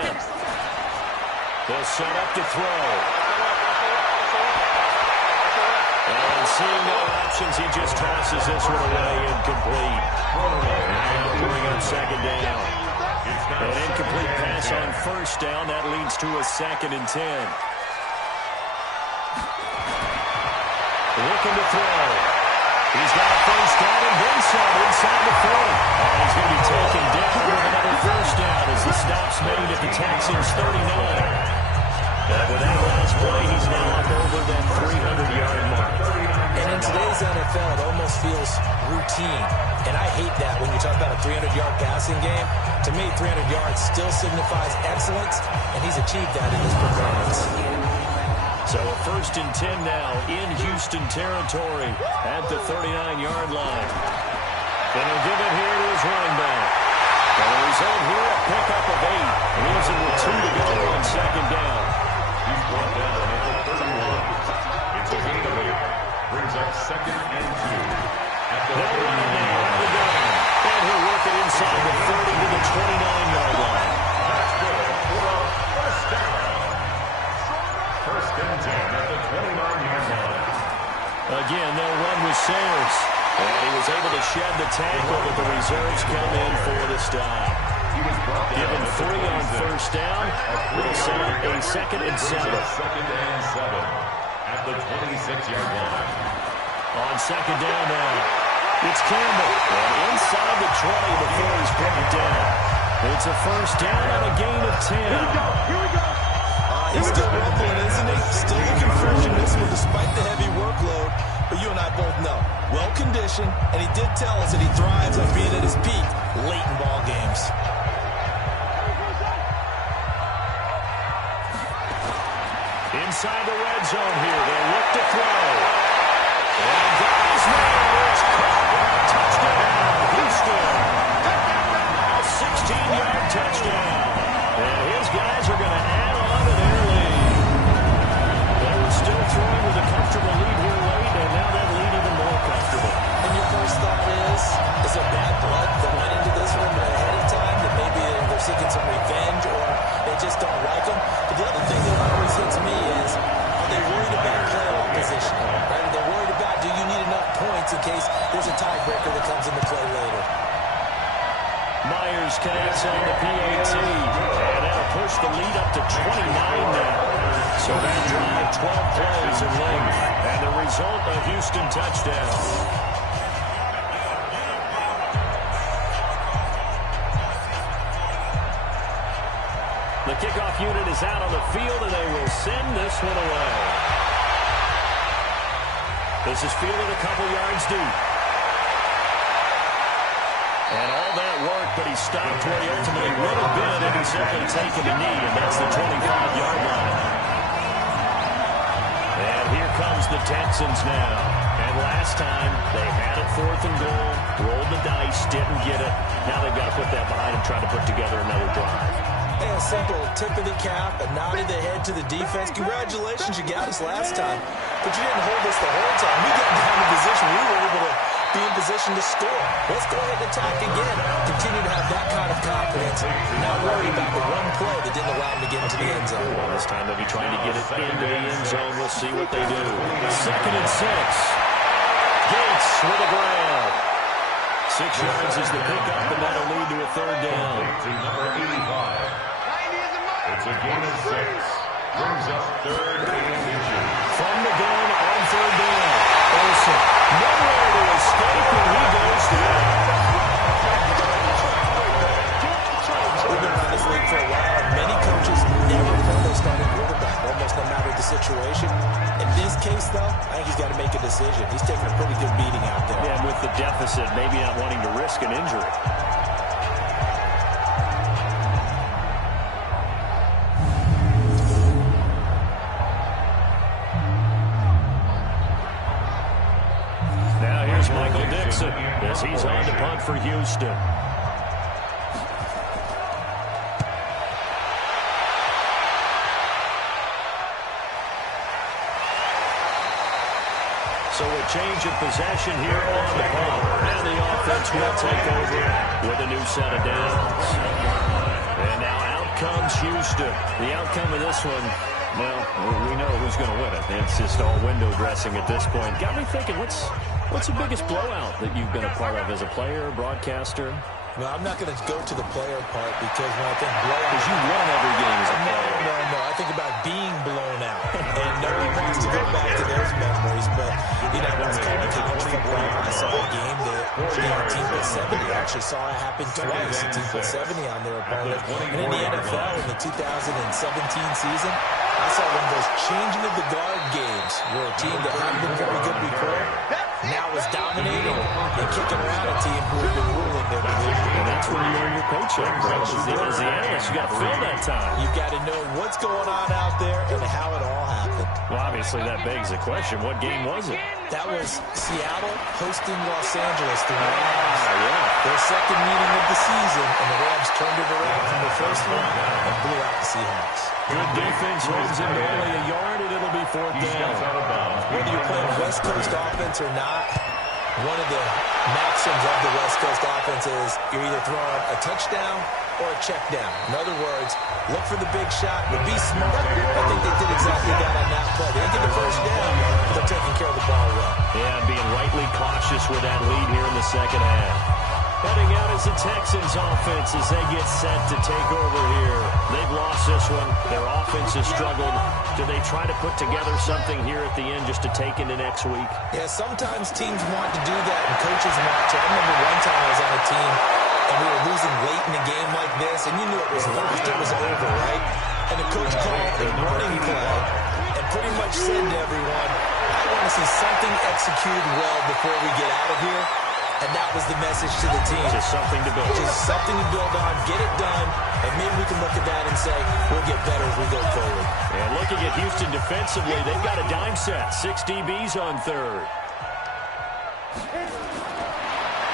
They'll set up to throw. And seeing no options, he just tosses this one away, incomplete. And bring up 2nd down. An incomplete pass on 1st down. That leads to a 2nd and 10. Looking to throw. He's got a 1st down and then some inside the 40. And he's going to be taken down with another 1st down as the stop's made at the Texans' 39. And with that last play, he's now up over that 300-yard mark. And in today's NFL, it almost feels routine. And I hate that when you talk about a 300-yard passing game. To me, 300 yards still signifies excellence, and he's achieved that in his performance. So a 1st and 10 now in Houston territory at the 39-yard line. And he'll give it here to his running back. And the result here, a pickup of 8. Leaves him with 2 to go on 2nd down. He's brought down at the 31. It's a gain of 8. Brings up 2nd and 2. At the 39. And he'll work it inside the 30 to the 29-yard line. That's good for a 1st down. 1st and 10 at the 29-yard line. Again, they'll run with Sayers. And he was able to shed the tackle, but the reserves come in for the stop. Given 3 on 1st down, they'll set up a 2nd and 7. 2nd and 7 at the 26-yard line. On 2nd down now, it's Campbell. And inside the 20 before he's brought down. It's a 1st down on a gain of 10. Here we go. He's still rumbling, isn't he? Still looking fresh in this one despite the heavy workload. But you and I both know, well-conditioned, and he did tell us that he thrives on being at his peak late in ball games. Inside the red zone here, they look to throw. And that is there. It's caught. Touchdown, Houston. A 16-yard touchdown. And his guys are going to add on to their lead. They were still throwing with a comfortable lead here late, and now that lead even more comfortable. And your first thought is there bad blood that went into this one ahead of time, that maybe they're seeking some revenge or they just don't like him? But the other thing that always hits me is, are they worried about playoff position? Right? Are they worried about, do you need enough points in case there's a tiebreaker that comes into play later? Myers connects on the PAT, and that'll push the lead up to 29 now. So that drive, 12 plays in length, and the result, a Houston touchdown. The kickoff unit is out on the field, and they will send this one away. This is fielded a couple yards deep. And all that work, but he stopped where he ultimately would have been if he simply taken a knee, and that's the 25-yard line. And here comes the Texans now. And last time, they had it 4th and goal, rolled the dice, didn't get it. Now they've got to put that behind and try to put together another drive. And a simple tip of the cap, a nod of the head to the defense. Congratulations, you got us last time. But you didn't hold us the whole time. We got down in position. We were able to be in position to score. Let's go ahead and attack again. Continue to have that kind of confidence. Not worry about the one play that didn't allow him to get into the end zone. Well, this time they'll be trying to get it into the end zone. We'll see what they do. 2nd and 6. Gates with a grab. 6 yards is the pickup, and that'll lead to a 3rd down. Number 85. It's a gain of 6. Brings up 3rd and inches. From the gun on 3rd down. Olsen, nowhere to escape, and he goes down. We've been around this league for a while, and many coaches never play their starting quarterback, almost no matter the situation. In this case, though, I think he's got to make a decision. He's taking a pretty good beating out there. Yeah, and with the deficit, maybe not wanting to risk an injury. Now here's Michael Dixon as he's on to punt for Houston. So a change of possession here on the punt. And the offense will take over with a new set of downs. And now out comes Houston. The outcome of this one, well, we know who's going to win it. It's just all window dressing at this point. Got me thinking, what's the biggest blowout that you've been a part of as a player, broadcaster? No, I'm not going to go to the player part because when I think blowout... Because you won every game as a player. No. I think about being blown out. And no one wants to go back to those memories. But, you know, it's kind of college football. I saw a game that, a team put 70. I actually saw it happen twice. A team put 70 on their opponent. And in the NFL, in the 2017 season, I saw one of those changing of the guard games where a team that hadn't been very good before now is dominating and kicking around a team who had been ruling their division. And that's when you earn your paycheck, bro. As the analyst, you got to fill that time. You've got to know what's going on out there and how it all happened. Well, obviously, that begs the question, what game was it? That was Seattle hosting Los Angeles. The Rams, yeah. Their second meeting of the season, and the Rams turned it around from the first one and blew out the Seahawks. Good defense wins it only a yard, and it'll be 4th down. Whether you're playing West Coast offense or not, one of the maxims of the West Coast offense is you're either throwing a touchdown or a check down. In other words, look for the big shot, but be smart. I think they did exactly that on that play. They didn't get the first down, but they're taking care of the ball well. Yeah, and being rightly cautious with that lead here in the second half. Heading out is the Texans offense as they get set to take over here. They've lost this one. Their offense has struggled. Do they try to put together something here at the end just to take into next week? Yeah, sometimes teams want to do that and coaches want to. I remember one time I was on a team and we were losing late in a game like this and you knew it was lost. It was over, right? And the coach called a running play and pretty much said to everyone, I want to see something executed well before we get out of here. And that was the message to the team. Just something to build. Just something to build on, get it done, and maybe we can look at that and say, we'll get better as we go forward. And looking at Houston defensively, they've got a dime set. 6 DBs on 3rd.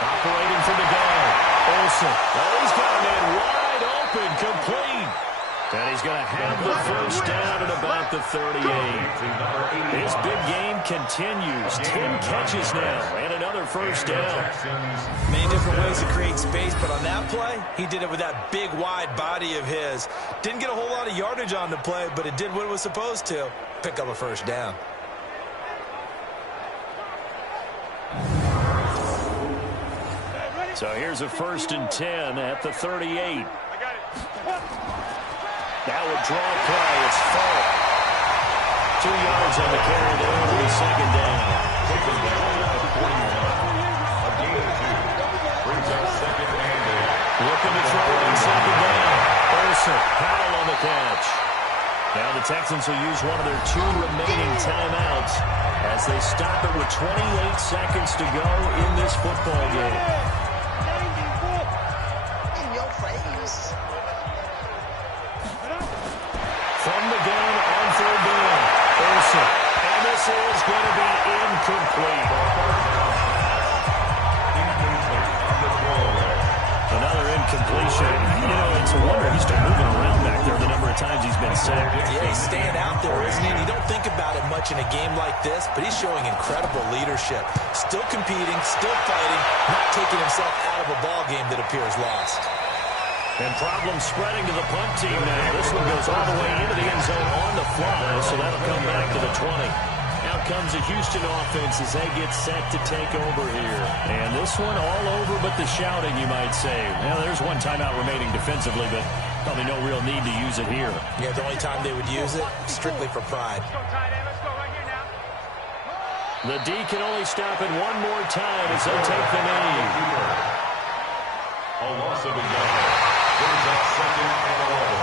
Operating from the gun. Olsen. Oh, he's got a man wide open, complete. And he's going to have the first down at about the 38. His big game continues. 10 catches now and another first down. Many different ways to create space, but on that play, he did it with that big, wide body of his. Didn't get a whole lot of yardage on the play, but it did what it was supposed to. Pick up a first down. So here's a 1st and 10 at the 38. Now a draw play. It's full. 2 yards on the carry there. It'll be 2nd down. Taken down at the 41. A gain of 2. Brings up 2nd and 8. Looking to throw on 2nd down. Olsen, Powell on the catch. Now the Texans will use one of their 2 remaining timeouts as they stop it with 28 seconds to go in this football game. In your face. From the gun on 3rd down. Olsen. And this is going to be incomplete. Another incompletion. You know, it's a wonder he's still moving around back there the number of times he's been sacked. Yeah, he's staying out there, isn't he? And you don't think about it much in a game like this, but he's showing incredible leadership. Still competing, still fighting, not taking himself out of a ball game that appears lost. And problems spreading to the punt team now. This one goes all the way into the end zone on the fly, so that'll come back to the 20. Out comes the Houston offense as they get set to take over here. And this one all over but the shouting, you might say. Well, there's one timeout remaining defensively, but probably no real need to use it here. Yeah, the only time they would use it, strictly for pride. The D can only stop it one more time as they take the knee. A loss of a yard. Brings up 2nd and 11.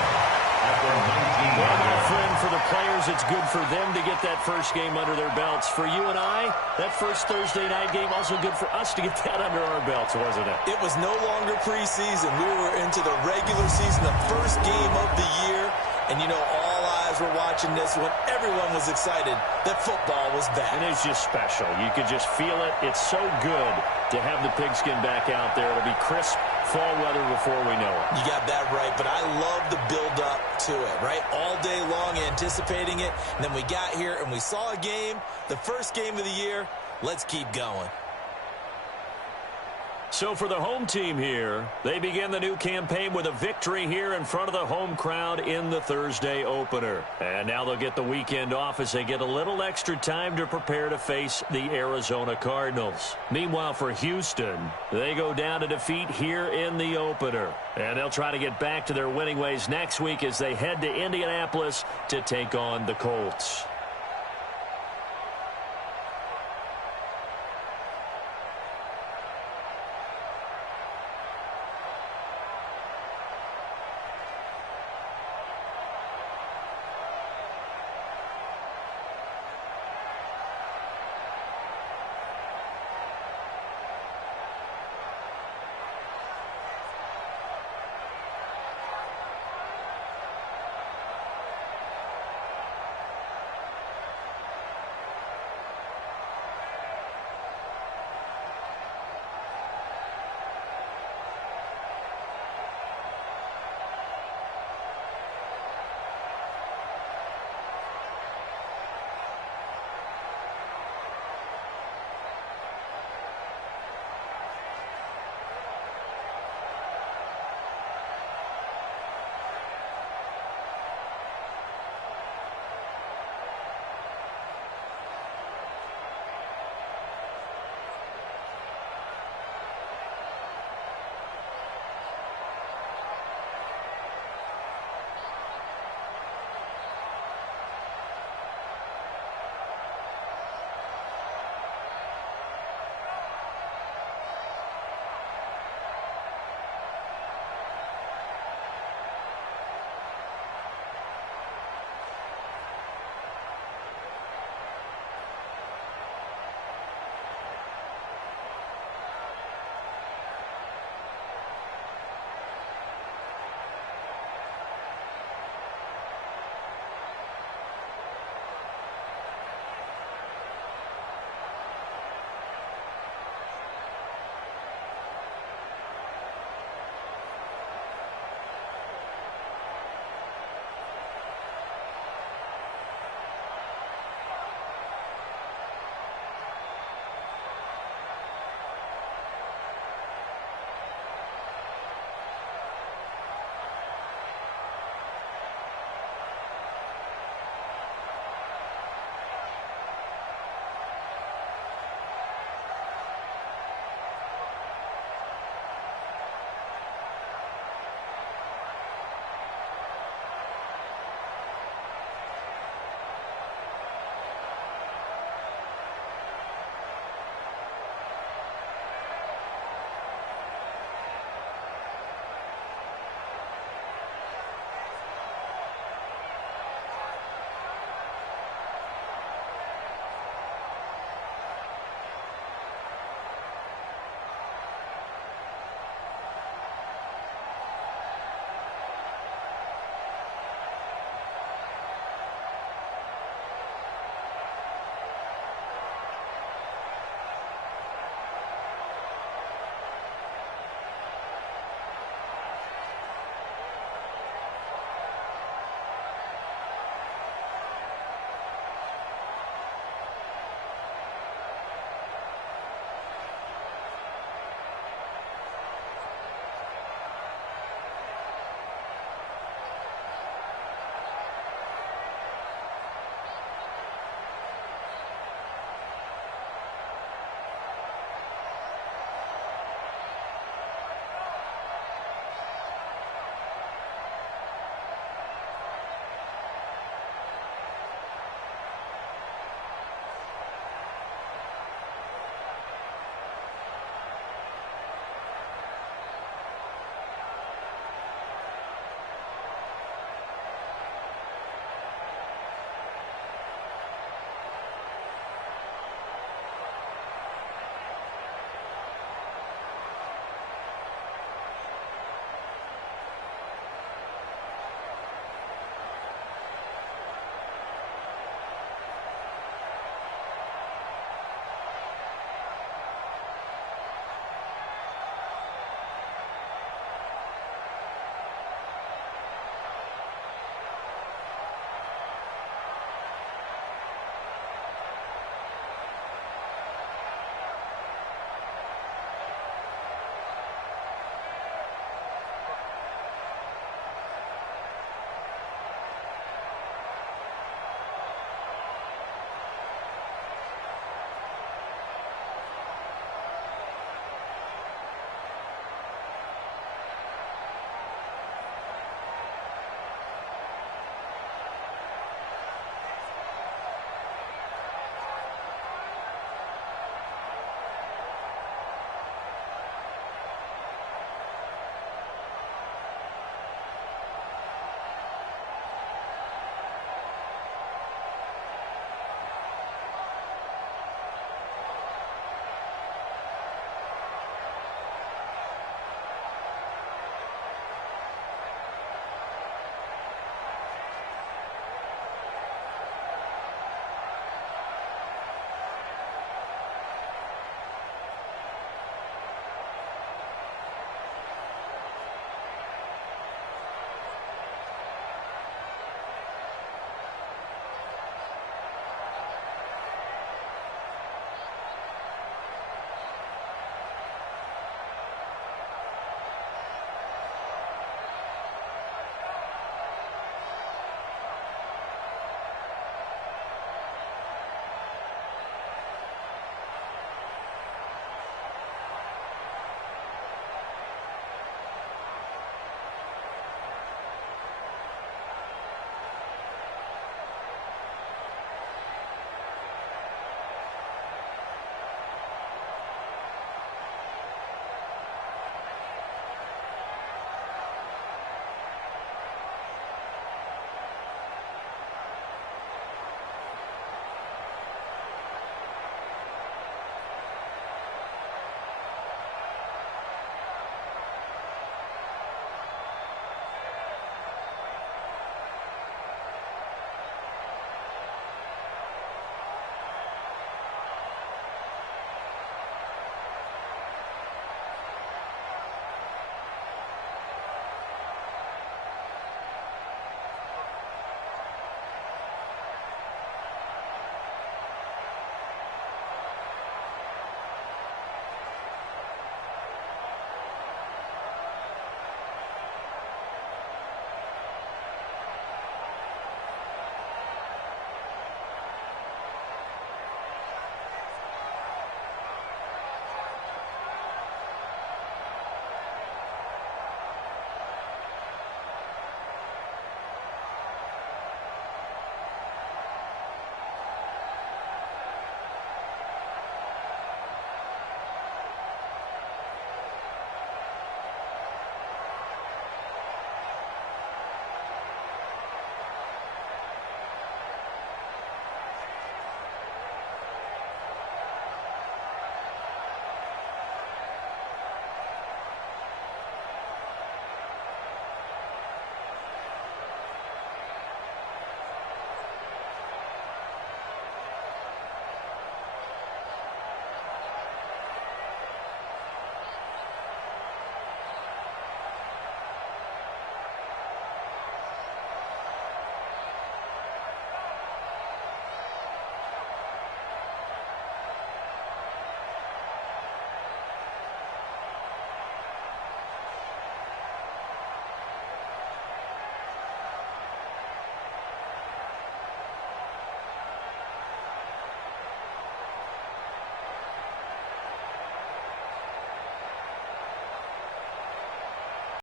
After 19 Well, my yards. friend, for the players, it's good for them to get that first game under their belts. For you and I, that first Thursday night game, also good for us to get that under our belts, wasn't it? It was no longer preseason. We were into the regular season, the first game of the year. And, you know, all eyes were watching this when everyone was excited that football was back. And it's just special. You could just feel it. It's so good to have the pigskin back out there. It'll be crisp fall weather before we know it. You got that right, but I love the build-up to it, right? All day long anticipating it, and then we got here and we saw a game, the first game of the year. Let's keep going. So for the home team here, they begin the new campaign with a victory here in front of the home crowd in the Thursday opener. And now they'll get the weekend off as they get a little extra time to prepare to face the Arizona Cardinals. Meanwhile, for Houston, they go down to defeat here in the opener. And they'll try to get back to their winning ways next week as they head to Indianapolis to take on the Colts.